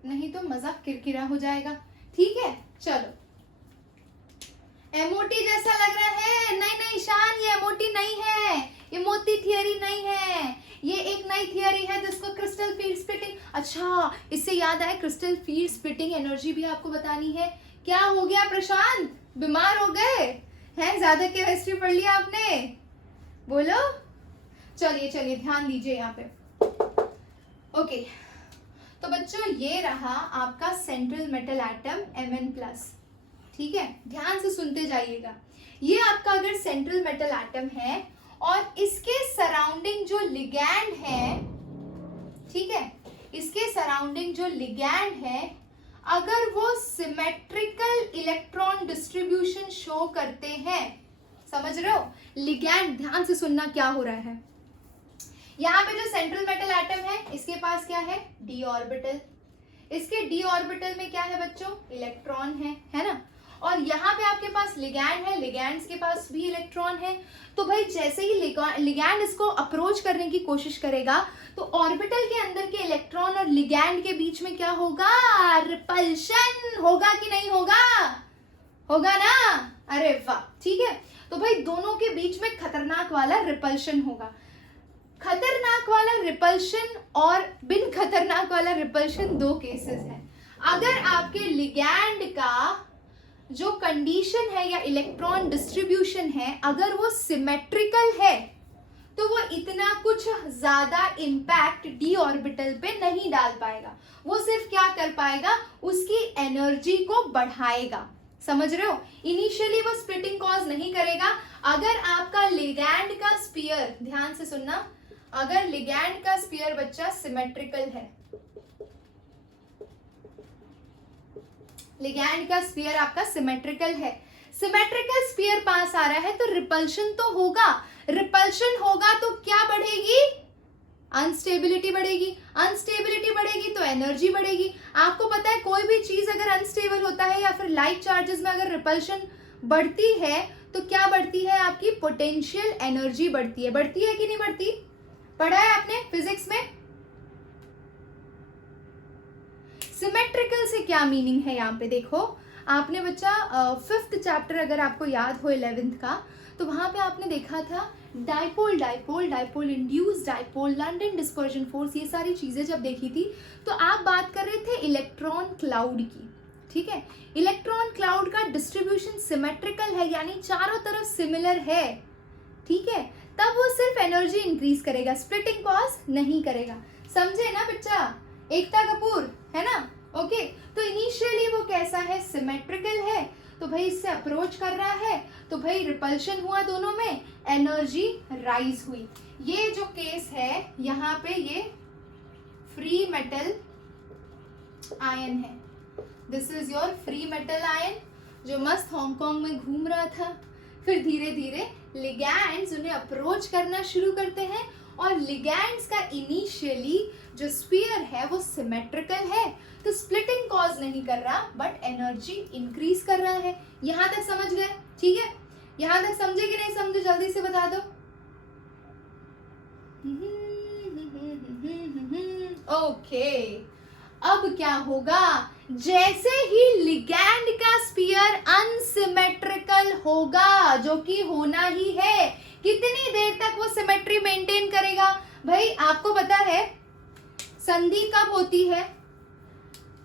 नहीं तो मजा किरकिरा हो जाएगा. ठीक है, चलो. एमओटी जैसा लग रहा है? नहीं नहीं शान, ये एमओटी नहीं है, ये मोती थियरी नहीं है, ये एक नई थियरी है जिसको क्रिस्टल फील्ड स्प्लिटिंग. अच्छा, इससे याद आया, क्रिस्टल फील्ड स्प्लिटिंग एनर्जी भी आपको बतानी है. क्या हो गया प्रशांत, बीमार हो गए हैं? ज्यादा केमिस्ट्री पढ़ लिया आपने? बोलो. चलिए चलिए, ध्यान दीजिए यहाँ पे. ओके, तो बच्चों ये रहा आपका सेंट्रल मेटल एटम Mn+. ठीक है, ध्यान से सुनते जाइएगा. ये आपका अगर सेंट्रल मेटल एटम है और इसके सराउंडिंग जो लिगैंड है, ठीक है, इसके सराउंडिंग जो लिगैंड है, अगर वो सिमेट्रिकल इलेक्ट्रॉन डिस्ट्रीब्यूशन शो करते हैं, समझ रहे हो? लिगैंड, ध्यान से सुनना क्या हो रहा है. यहाँ पे जो सेंट्रल मेटल एटम है, इसके पास क्या है? d orbital. इसके d ऑर्बिटल में क्या है बच्चों? इलेक्ट्रॉन है ना? और यहाँ पे आपके पास लिगैंड है, लिगैंड्स के पास भी इलेक्ट्रॉन है. तो भाई जैसे ही लिगैंड इसको अप्रोच करने की कोशिश करेगा तो ऑर्बिटल के अंदर के इलेक्ट्रॉन और लिगैंड के बीच में क्या होगा? रिपल्शन होगा कि नहीं होगा? होगा ना? अरे वाह, ठीक है. तो भाई दोनों के बीच में खतरनाक वाला रिपल्शन होगा. खतरनाक वाला रिपल्शन और बिन खतरनाक वाला रिपल्शन 2 केसेस हैं. अगर आपके लिगैंड का जो कंडीशन है या इलेक्ट्रॉन डिस्ट्रीब्यूशन है, अगर वो सिमेट्रिकल है तो वो इतना कुछ ज्यादा इम्पैक्ट d ऑर्बिटल पे नहीं डाल पाएगा. वो सिर्फ क्या कर पाएगा? उसकी एनर्जी को बढ़ाएगा. समझ रहे हो? इनिशियली वो स्प्लिटिंग कॉज नहीं करेगा. अगर आपका लिगैंड का स्फीयर, ध्यान से सुनना, अगर लिगैंड का स्फीयर बच्चा सिमेट्रिकल है, लिगैंड का स्फीयर आपका सिमेट्रिकल है, सिमेट्रिकल स्फीयर पास आ रहा है तो रिपल्शन तो होगा. रिपल्शन होगा तो क्या बढ़ेगी? अनस्टेबिलिटी बढ़ेगी. अनस्टेबिलिटी बढ़ेगी तो एनर्जी बढ़ेगी. आपको पता है कोई भी चीज अगर अनस्टेबल होता है या फिर लाइक चार्जेस में अगर रिपल्शन बढ़ती है तो क्या बढ़ती है? आपकी पोटेंशियल एनर्जी बढ़ती है. बढ़ती है कि नहीं बढ़ती? पढ़ा है आपने फिजिक्स में? सिमेट्रिकल से क्या मीनिंग है यहाँ पे देखो. आपने बच्चा 5th चैप्टर अगर आपको याद हो 11th का, तो वहां पे आपने देखा था dipole dipole dipole induce dipole, London dispersion force, ये सारी चीजें जब देखी थी तो आप बात कर रहे थे इलेक्ट्रॉन क्लाउड की. ठीक है, इलेक्ट्रॉन क्लाउड का डिस्ट्रीब्यूशन सिमेट्रिकल है, यानी चारों तरफ सिमिलर है. ठीक है, तब वो सिर्फ एनर्जी इंक्रीज करेगा, स्प्लिटिंग कॉज नहीं करेगा. समझे ना बच्चा? एकता कपूर, है ना? ओके, तो इनिशियली वो कैसा है? सिमेट्रिकल है. तो भाई इससे अप्रोच कर रहा है तो भाई रिपल्शन हुआ, दोनों में एनर्जी राइज हुई. ये जो केस है यहाँ पे ये फ्री मेटल आयन है. This is your free metal ion जो मस्त हांगकांग में घूम रहा था. फिर धीरे धीरे लिगैंड्स उन्हें अप्रोच करना शुरू करते हैं और लिगैंड्स का इनिशियली जो स्फीयर है वो सिमेट्रिकल है, तो स्प्लिटिंग कॉज नहीं कर रहा बट एनर्जी इंक्रीज कर रहा है. यहां तक समझ गए? ठीक है, यहां तक समझे कि नहीं समझे? जल्दी से बता दो. ओके, अब क्या होगा? जैसे ही लिगैंड का स्फीयर अनसिमेट्रिकल होगा, जो कि होना ही है, कितनी देर तक वो सिमेट्री मेंटेन करेगा? भाई आपको पता है संधि कब होती है?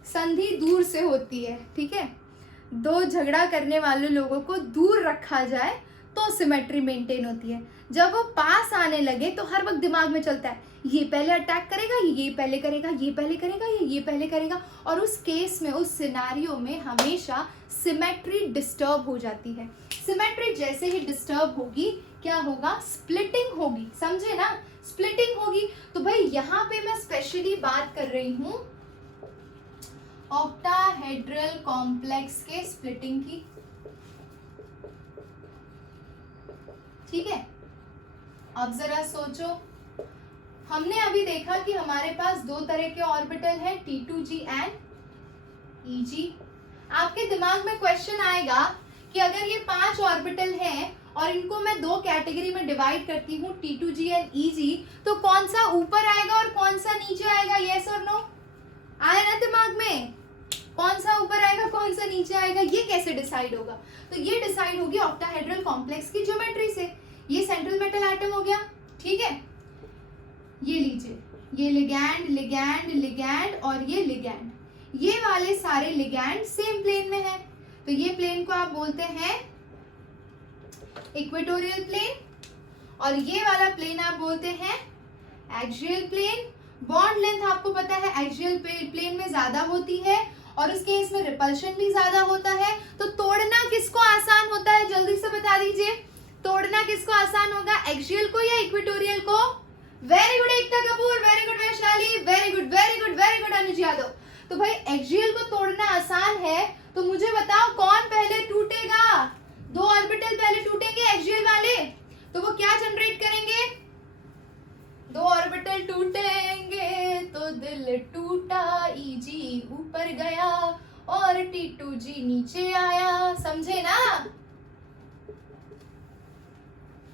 संधि दूर से होती है, ठीक है। दो झगड़ा करने वाले लोगों को दूर रखा जाए तो सिमेट्री मेंटेन होती है। जब वो पास आने लगे तो हर वक्त दिमाग में चलता है ये पहले अटैक करेगा, ये पहले करेगा, ये पहले करेगा, ये पहले करेगा, और उस केस में, उस सिनारियो में हमेशा सिमेट्री डिस्टर्ब हो जाती है। सिमेट्री जैसे ही डिस्टर्ब होगी क्या होगा? स्प्लिटिंग होगी, समझे ना? स्प्लिटिंग होगी। तो भाई यहाँ पे मैं स्पेशली बात कर रही हूँ ऑक्टाहेड्रल कॉम्प्लेक्स के स्प्लिटिंग की, ठीक है। अब जरा सोचो, हमने अभी देखा कि हमारे पास दो तरह के ऑर्बिटल हैं, T2G एंड EG। आपके दिमाग में क्वेश्चन आएगा कि अगर ये 5 ऑर्बिटल हैं और इनको मैं दो कैटेगरी में डिवाइड करती हूँ, T2G एंड EG, तो कौन सा ऊपर आएगा और कौन सा नीचे आएगा? यस और नो? आया ना दिमाग में? कौन सा ऊपर आएगा, कौन सा नीचे आएगा, ये कैसे डिसाइड होगा? तो ये डिसाइड होगी ऑक्टाहेड्रल कॉम्प्लेक्स की ज्योमेट्री से। ये सेंट्रल मेटल एटम हो गया, ठीक है। ये लीजिए, ये लिगैंड, लिगैंड, लिगैंड और ये लिगैंड, ये वाले सारे लिगैंड सेम प्लेन में है। तो ये प्लेन को आप बोलते हैं इक्वेटोरियल प्लेन, और ये वाला प्लेन आप बोलते हैं एक्सियल प्लेन। बॉन्ड लेंथ आपको पता है एक्सियल प्लेन में ज्यादा होती है और उस केस में रिपल्शन भी ज्यादा होता है। तो तोड़ना किसको आसान होता है, जल्दी से बता दीजिए। तोड़ना किसको आसान होगा, एक्सियल को या इक्वेटोरियल को? Very good Ekta Kapoor, very good Vaishali, very good, very good, very good Anuj Yadav. तो भाई एक्सियल को तोड़ना आसान है, तो मुझे बताओ कौन पहले टूटेगा? दो ऑर्बिटल पहले टूटेंगे एक्सियल वाले, तो वो क्या जनरेट करेंगे? दो ऑर्बिटल टूटेंगे तो दिल टूटा, EG ऊपर गया और T2G नीचे आया, समझे ना?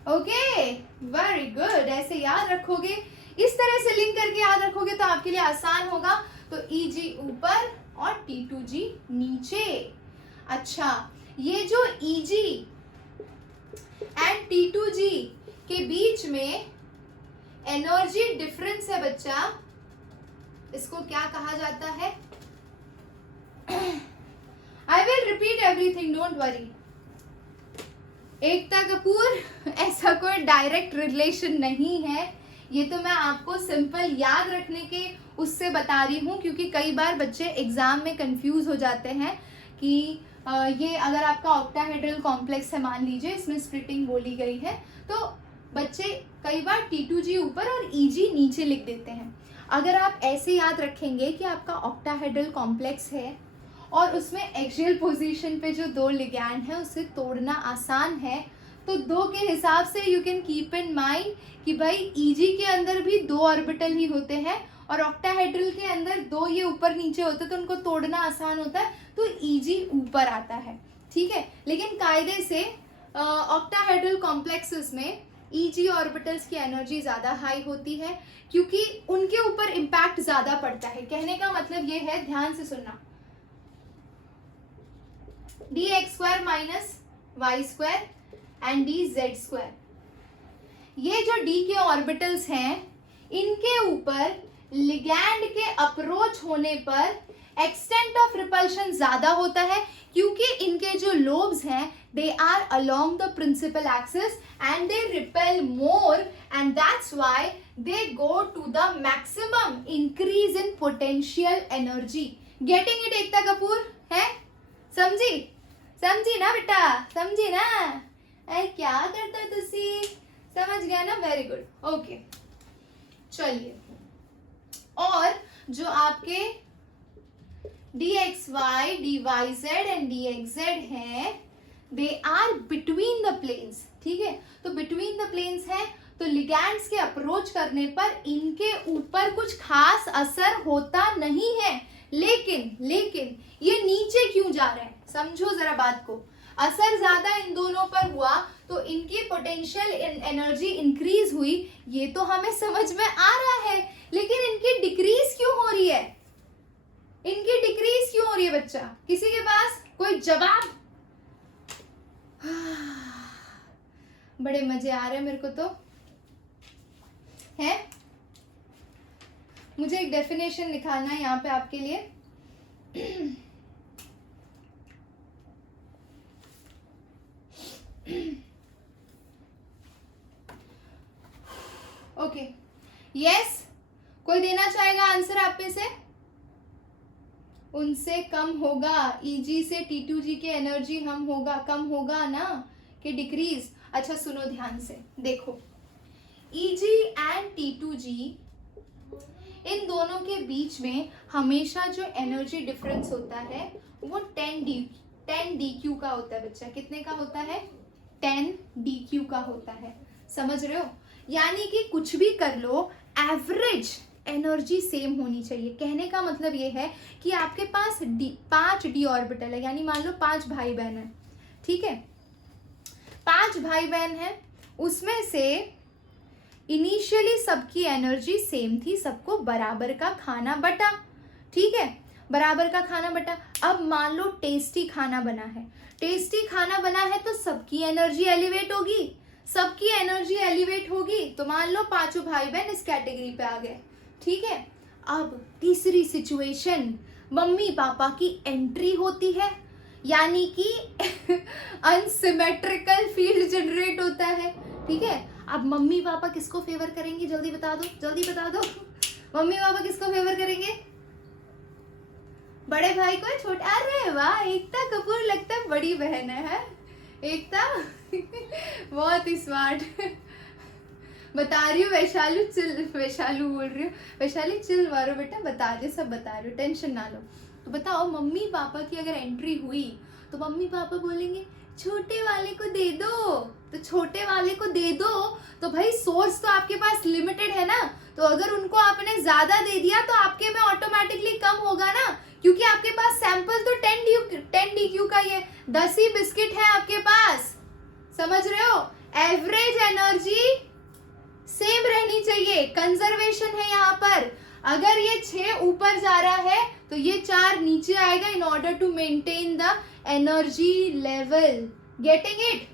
Okay, very good. ऐसे याद रखोगे, इस तरह से लिंक करके याद रखोगे तो आपके लिए आसान होगा। तो EG ऊपर और T2G नीचे। अच्छा, ये जो EG एंड T2G के बीच में एनर्जी डिफरेंस है बच्चा, इसको क्या कहा जाता है? I will repeat everything, don't worry. Ekta Kapoor, ऐसा कोई डायरेक्ट रिलेशन नहीं है, ये तो मैं आपको सिंपल याद रखने के उससे बता रही हूँ, क्योंकि कई बार बच्चे एग्जाम में कंफ्यूज हो जाते हैं कि ये अगर आपका ऑक्टाहेड्रल कॉम्प्लेक्स है, मान लीजिए इसमें स्प्लिटिंग बोली गई है, तो बच्चे कई बार T2G ऊपर और EG नीचे लिख देते हैं। अगर आप ऐसे याद रखेंगे कि आपका ऑक्टाहेड्रल कॉम्प्लेक्स है और उसमें एक्सियल पोजीशन पे जो दो लिगैंड है उसे तोड़ना आसान है, तो दो के हिसाब से you can keep in mind कि भाई EG के अंदर भी दो ऑर्बिटल ही होते हैं और ऑक्टाहेड्रल के अंदर दो ये ऊपर नीचे होते हैं, तो उनको तोड़ना आसान होता है, तो EG ऊपर आता है, ठीक है। लेकिन कायदे से ऑक्टाहेड्रल कॉम्प्लेक्सेस में EG ऑर्बिटल्स की एनर्जी ज़्यादा हाई होती है, क्योंकि उनके ऊपर इम्पैक्ट ज़्यादा पड़ता है। कहने का मतलब ये है, ध्यान से सुनना, dx² minus y² and dz², ये जो D के ऑर्बिटल्स हैं, इनके ऊपर लिगैंड के अप्रोच होने पर एक्सटेंट ऑफ रिपल्शन ज्यादा होता है, क्योंकि इनके जो लोब्स हैं they are along the principal axis and they repel more, and that's why they go to the maximum increase in potential energy. Getting it Ekta Kapoor है? समझी? समझी ना बेटा, समझी ना? अरे क्या करता तुसी, समझ गया ना? Very good, okay. चलिए, और जो आपके dxy, dyz एंड dxz हैं, they are between the planes, ठीक है। तो बिटवीन द प्लेन्स है, तो लिगैंड्स के अप्रोच करने पर इनके ऊपर कुछ खास असर होता नहीं है, लेकिन ये नीचे क्यों जा रहे हैं, समझो जरा बात को। असर ज्यादा इन दोनों पर हुआ तो इनकी पोटेंशियल एनर्जी इंक्रीज हुई, ये तो हमें समझ में आ रहा है, लेकिन इनकी डिक्रीज क्यों हो रही है? इनकी डिक्रीज क्यों हो रही है बच्चा? किसी के पास कोई जवाब? बड़े मजे आ रहे हैं मेरे को तो, है। मुझे एक डेफिनेशन निकालना है यहाँ पे आपके लिए। ओके, यस, कोई देना चाहेगा आंसर आप में से? उनसे कम होगा, Eg से T2G की एनर्जी हम होगा, कम होगा ना कि डिक्रीज? अच्छा सुनो ध्यान से, देखो Eg एंड T2G, इन दोनों के बीच में हमेशा जो एनर्जी डिफरेंस होता है वो 10 dq का होता है बच्चा। कितने का होता है? 10 dq का होता है, समझ रहे हो? यानी कि कुछ भी कर लो, एवरेज एनर्जी सेम होनी चाहिए। कहने का मतलब ये है कि आपके पास 5 d ऑर्बिटल है, यानी मान लो 5 भाई बहन है, ठीक है? 5 भाई बहन है, उसमें से इनिशियली सबकी एनर्जी सेम थी, सबको बराबर का खाना बटा, ठीक है? बराबर का खाना बटा। अब मान लो टेस्टी खाना बना है, टेस्टी खाना बना है तो सबकी एनर्जी एलिवेट होगी, सबकी एनर्जी एलिवेट होगी, तो मान लो पांचों भाई बहन इस कैटेगरी पे आ गए, ठीक है? अब तीसरी सिचुएशन, मम्मी पापा की एंट्री होती है, यानी कि अनसिमेट्रिकल फील्ड जनरेट होता है, ठीक है? अब मम्मी पापा किसको फेवर करेंगे? जल्दी बता दो, जल्दी बता दो। मम्मी पापा किसको फेवर करेंगे? बड़े भाई को, छोटे? अरे वाह, एकता कपूर लगता है बड़ी बहन है एकता। बहुत ही स्मार्ट। बता रही हूँ वैशालू, चिल, वैशालू बोल रही हूँ, वैशाली चिल मारो बेटा, बता रही, सब बता रही हूँ, टेंशन ना लो। तो बताओ, मम्मी पापा की अगर एंट्री हुई तो मम्मी पापा बोलेंगे छोटे वाले को दे दो, तो छोटे वाले को दे दो, तो भाई सोर्स तो आपके पास लिमिटेड है ना, तो अगर उनको आपने ज्यादा दे दिया तो आपके में ऑटोमेटिकली कम होगा ना, क्योंकि आपके पास सैंपल तो 10 DQ का ही है, 10 ही बिस्किट है आपके पास, समझ रहे हो? एवरेज एनर्जी सेम रहनी चाहिए, कंजर्वेशन है यहाँ पर। अगर ये 6 ऊपर जा रहा है तो ये 4 नीचे आएगा, in order to maintain the energy level. Getting it?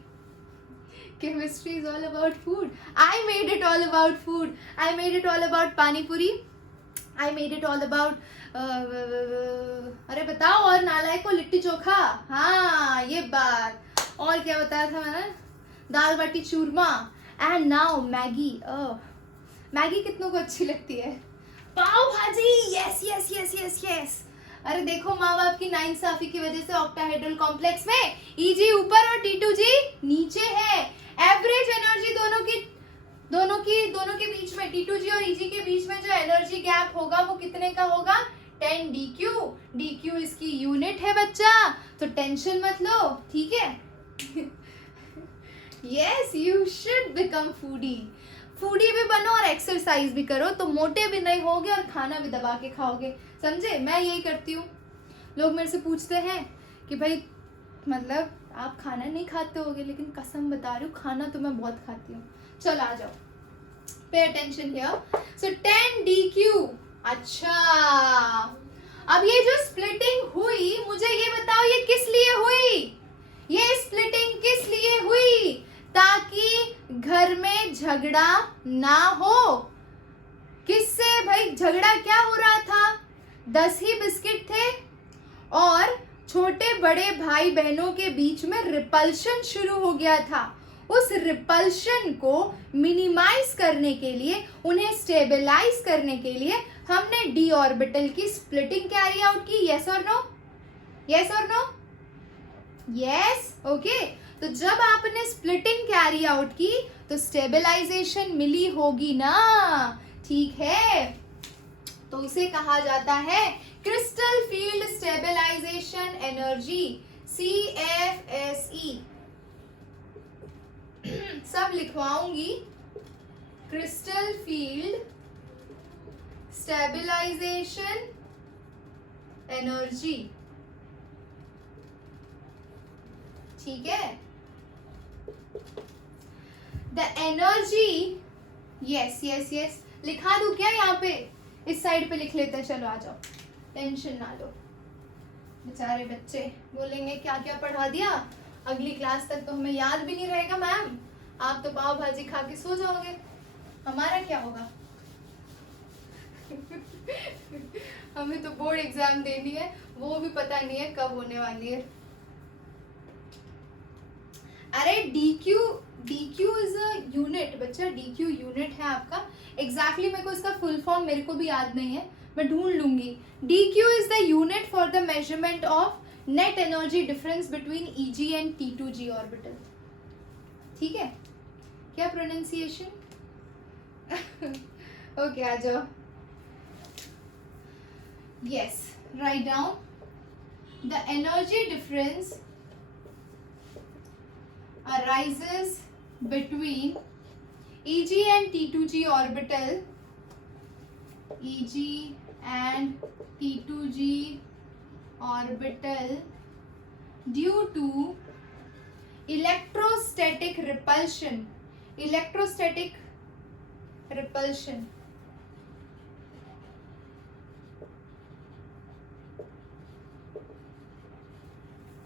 Chemistry is all about food. I made it all about food. I made it all about pani puri. I made it all about अरे बताओ, और नालायक को लिट्टी चोखा, हाँ ये बात। और क्या बताया था मैंने? Dal baati churma. And now Maggi. Maggi कितनों को अच्छी लगती है? Pav bhaji, yes yes yes yes yes. अरे देखो, माँ बाप की नाइंसाफी की वजह से ऑक्टाहेड्रल कॉम्प्लेक्स में Eg ऊपर और T2G नीचे है। एवरेज एनर्जी दोनों के बीच में, T2G और Eg के बीच में जो एनर्जी गैप होगा वो कितने का होगा? 10 DQ। DQ इसकी यूनिट है बच्चा, तो टेंशन मत लो, ठीक है? Yes, you should become foodie. Foodie भी बनो और एक्सरसाइज भी करो, तो मोटे भी नहीं होगे और खाना भी दबा के खाओगे, समझे? मैं यही करती हूँ। लोग मेरे से पूछते हैं कि भाई मतलब आप खाना नहीं खाते होगे, लेकिन कसम बता रही हूँ खाना तो मैं बहुत खाती हूँ। चल आ जाओ, pay attention here. So 10 DQ। अच्छा, अब ये जो स्प्लिटिंग हुई, मुझे ये बताओ ये किस लिए हुई? ये स्प्लिटिंग किस लिए हुई? ताकि घर में झगड़ा ना हो। किससे भाई झगड़ा? क्या हो रहा था? 10 ही बिस्किट थे और छोटे बड़े भाई बहनों के बीच में रिपल्शन शुरू हो गया था। उस रिपल्शन को मिनिमाइज करने के लिए, उन्हें स्टेबलाइज करने के लिए हमने डी ऑर्बिटल की स्प्लिटिंग कैरी आउट की। यस और नो? यस और नो? Yes, okay. तो जब आपने स्प्लिटिंग कैरी आउट की तो स्टेबलाइजेशन मिली होगी ना, ठीक है? तो इसे कहा जाता है crystal field stabilization energy, CFSE। सब लिखवाऊंगी, क्रिस्टल फील्ड स्टेबलाइजेशन एनर्जी, ठीक है? The energy, yes yes yes, लिखा दूं क्या यहाँ पे? इस साइड पे लिख लेते हैं, चलो आ जाओ, टेंशन ना लो। बेचारे बच्चे बोलेंगे क्या क्या पढ़ा दिया, अगली क्लास तक तो हमें याद भी नहीं रहेगा मैम, आप तो पाव भाजी खा के सो जाओगे, हमारा क्या होगा? हमें तो बोर्ड एग्जाम देनी है, वो भी पता नहीं है कब होने वाली है। अरे DQ इज अ यूनिट बच्चा, DQ यूनिट है आपका। एग्जैक्टली मेरे को इसका फुल फॉर्म मेरे को भी याद नहीं है, मैं ढूंढ लूंगी। DQ is the unit for the measurement of net energy difference between EG and T2G orbital. ठीक है, क्या प्रोनाउंसिएशन? ओके, आ जाओ। Yes, write down the energy difference arises between EG and T2G orbital, EG and T2G orbital due to electrostatic repulsion. Electrostatic repulsion.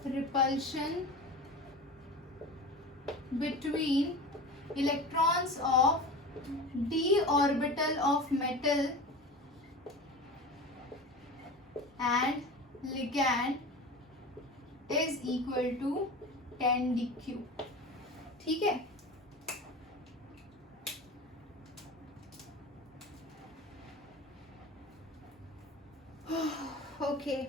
Repulsion between electrons of d orbital of metal and ligand is equal to 10 dq। ठीक है, okay,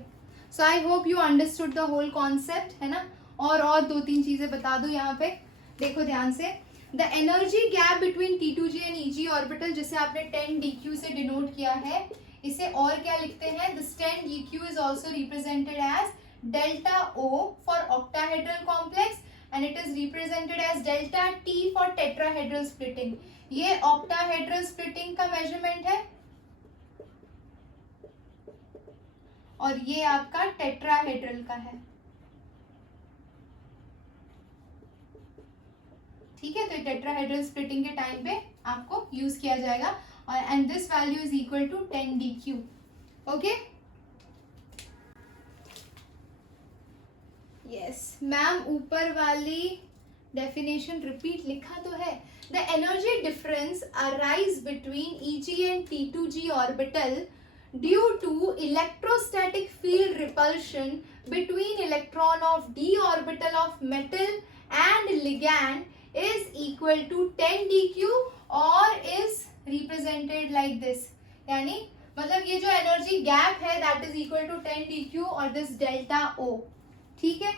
so I hope you understood the whole concept, है ना। और दो तीन चीजें बता दो यहाँ पे, देखो ध्यान से। The energy gap between T2G and EG orbital, जिसे आपने 10 dq से डिनोट किया है, इसे और क्या लिखते हैं? This 10 dq is also represented as delta O for octahedral complex and it is represented as delta T for tetrahedral splitting. ये ऑक्टाहेड्रल स्प्लिटिंग का मेजरमेंट है और ये आपका टेट्राहेड्रल का है। ठीक है, तो टेट्राहेड्रल स्प्लिटिंग के टाइम पे आपको यूज किया जाएगा और and this value is equal to 10 dq। Okay, yes ma'am, ऊपर वाली डेफिनेशन रिपीट लिखा तो है। The energy difference arise between EG and T2G orbital due to electrostatic field repulsion between electron of d orbital of metal and ligand is equal to 10 dq or is represented like this। यानी मतलब ये जो energy gap है that is equal to 10 dq और this delta O। ठीक है,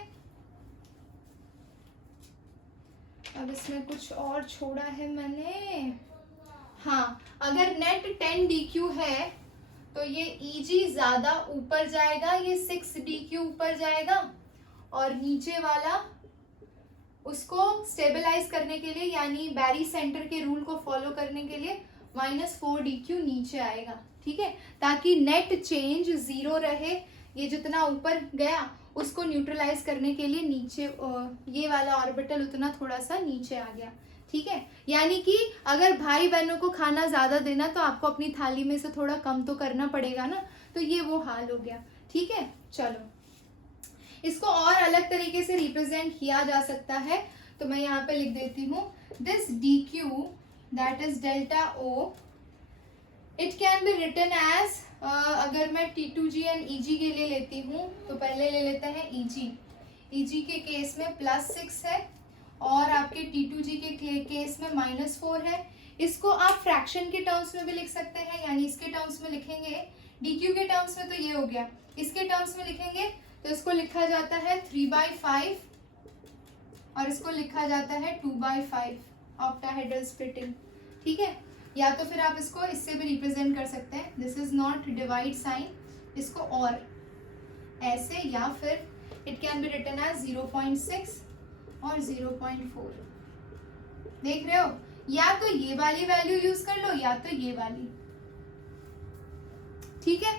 अब इसमें कुछ और छोड़ा है मैंने। हाँ, अगर नेट 10 dq है तो ये EG ज्यादा ऊपर जाएगा, ये 6 dq ऊपर जाएगा और नीचे वाला उसको स्टेबलाइज करने के लिए, यानी बैरी सेंटर के रूल को फॉलो करने के लिए -4 dq नीचे आएगा। ठीक है, ताकि नेट चेंज 0 रहे। ये जितना ऊपर गया उसको न्यूट्रलाइज करने के लिए नीचे ये वाला ऑर्बिटल उतना थोड़ा सा नीचे आ गया। ठीक है, यानी कि अगर भाई बहनों को खाना ज्यादा देना तो आपको अपनी थाली में से थोड़ा कम तो करना पड़ेगा ना, तो ये वो हाल हो गया। ठीक है, चलो इसको और अलग तरीके से रिप्रेजेंट किया जा सकता है, तो मैं यहाँ पे लिख देती हूँ this dq that is delta O, it can be written as, अगर मैं T2G एंड EG के लिए लेती हूँ तो पहले ले लेते हैं EG के केस में +6 है और आपके T2G के केस में -4 है। इसको आप फ्रैक्शन के टर्म्स में भी लिख सकते हैं, यानी इसके टर्म्स में लिखेंगे, dq के टर्म्स में तो ये हो गया, इसके टर्म्स में लिखेंगे तो इसको लिखा जाता है 3/5 और इसको लिखा जाता है 2/5 ऑक्टाहेड्रल स्प्लिटिंग। ठीक है, या तो फिर आप इसको इससे भी रिप्रेजेंट कर सकते हैं, this is not divide sign, इसको और ऐसे, या फिर it can be written as 0.6 और 0.4। देख रहे हो, या तो ये वाली वैल्यू यूज कर लो या तो ये वाली। ठीक है,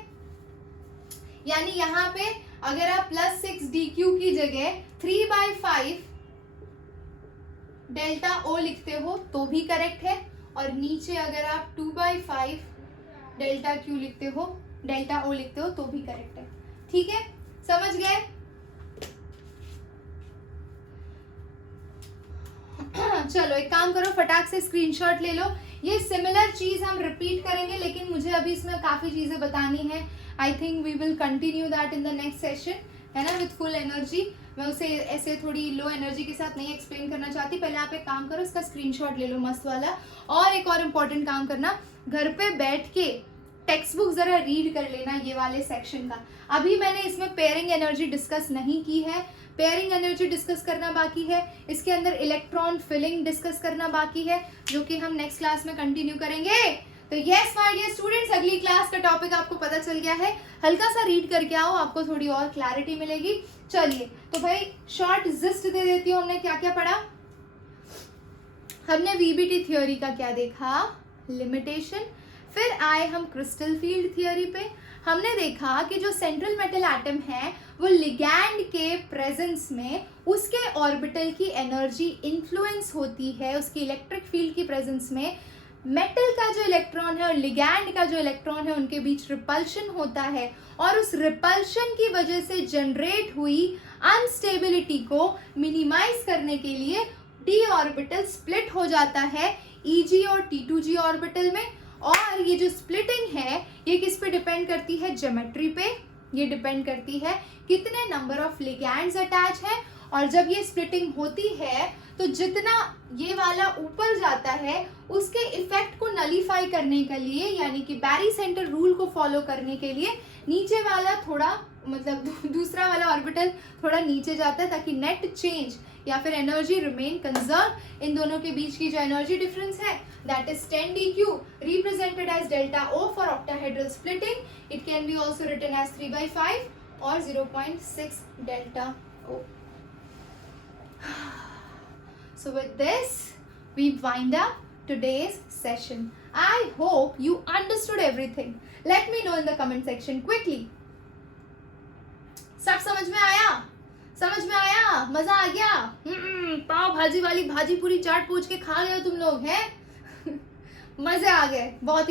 यानी यहाँ पे अगर आप +6 dq की जगह 3/5 डेल्टा O लिखते हो तो भी करेक्ट है, और नीचे अगर आप 2/5 डेल्टा Q लिखते हो, डेल्टा O लिखते हो तो भी करेक्ट है। ठीक है, समझ गए? चलो एक काम करो, फटाक से स्क्रीनशॉट ले लो, ये सिमिलर चीज हम रिपीट करेंगे, लेकिन मुझे अभी इसमें काफी चीजें बतानी है. I think we will continue that in the next session, है ना, विथ फुल एनर्जी. मैं उसे ऐसे थोड़ी लो एनर्जी के साथ नहीं एक्सप्लेन करना चाहती. पहले आप एक काम करो, इसका स्क्रीनशॉट ले लो मस्त वाला. और एक और इम्पोर्टेंट काम करना, घर पे बैठ के टेक्स्ट बुक जरा रीड कर लेना ये वाले सेक्शन का. अभी मैंने इसमें पेयरिंग एनर्जी डिस्कस नहीं की है. पेयरिंग एनर्जी डिस्कस करना बाकी है. इसके अंदर इलेक्ट्रॉन फिलिंग डिस्कस करना बाकी है, जो कि हम नेक्स्ट क्लास में कंटिन्यू करेंगे. तो यस माय डियर स्टूडेंट्स, अगली क्लास का टॉपिक आपको पता चल गया है. हल्का सा रीड करके आओ, आपको थोड़ी और क्लैरिटी मिलेगी. चलिए तो भाई शॉर्ट जिस्ट दे देती हूँ. हमने क्या क्या पढ़ा? हमने वीबीटी थ्योरी का क्या देखा? लिमिटेशन. फिर आए हम क्रिस्टल फील्ड थ्योरी पे. हमने देखा कि जो सेंट्रल मेटल एटम है वो लिगैंड के प्रेजेंस में उसके ऑर्बिटल की एनर्जी इन्फ्लुएंस होती है. उसकी इलेक्ट्रिक फील्ड की प्रेजेंस में मेटल का जो इलेक्ट्रॉन है और लिगैंड का जो इलेक्ट्रॉन है उनके बीच रिपल्शन होता है, और उस रिपल्शन की वजह से जनरेट हुई अनस्टेबिलिटी को मिनिमाइज करने के लिए डी ऑर्बिटल स्प्लिट हो जाता है ईजी और T2G ऑर्बिटल में. और ये जो स्प्लिटिंग है ये किस पे डिपेंड करती है? ज्योमेट्री पे. ये डिपेंड करती है कितने नंबर ऑफ लिगैंड्स अटैच है. और जब ये स्प्लिटिंग होती है तो जितना ये वाला ऊपर जाता है उसके इफेक्ट को नलीफाई करने के लिए, यानी कि बैरी सेंटर रूल को फॉलो करने के लिए नीचे वाला थोड़ा, मतलब दूसरा वाला ऑर्बिटल थोड़ा नीचे जाता है, ताकि नेट चेंज या फिर एनर्जी रिमेन कंजर्व. इन दोनों के बीच की जो एनर्जी डिफरेंस है that is 10dq, represented as delta O for octahedral splitting. It can be also written as 3/5 और 0.6 delta O. So with this, we wind up today's session. I hope you understood everything. Let me know in the comment section quickly. सब समझ में आया? समझ में आया? मजा आ गया? पाव भाजी वाली भाजी पूरी चाट पूछ के खा गए हो तुम लोग, हैं? मजे आ गए बहुत.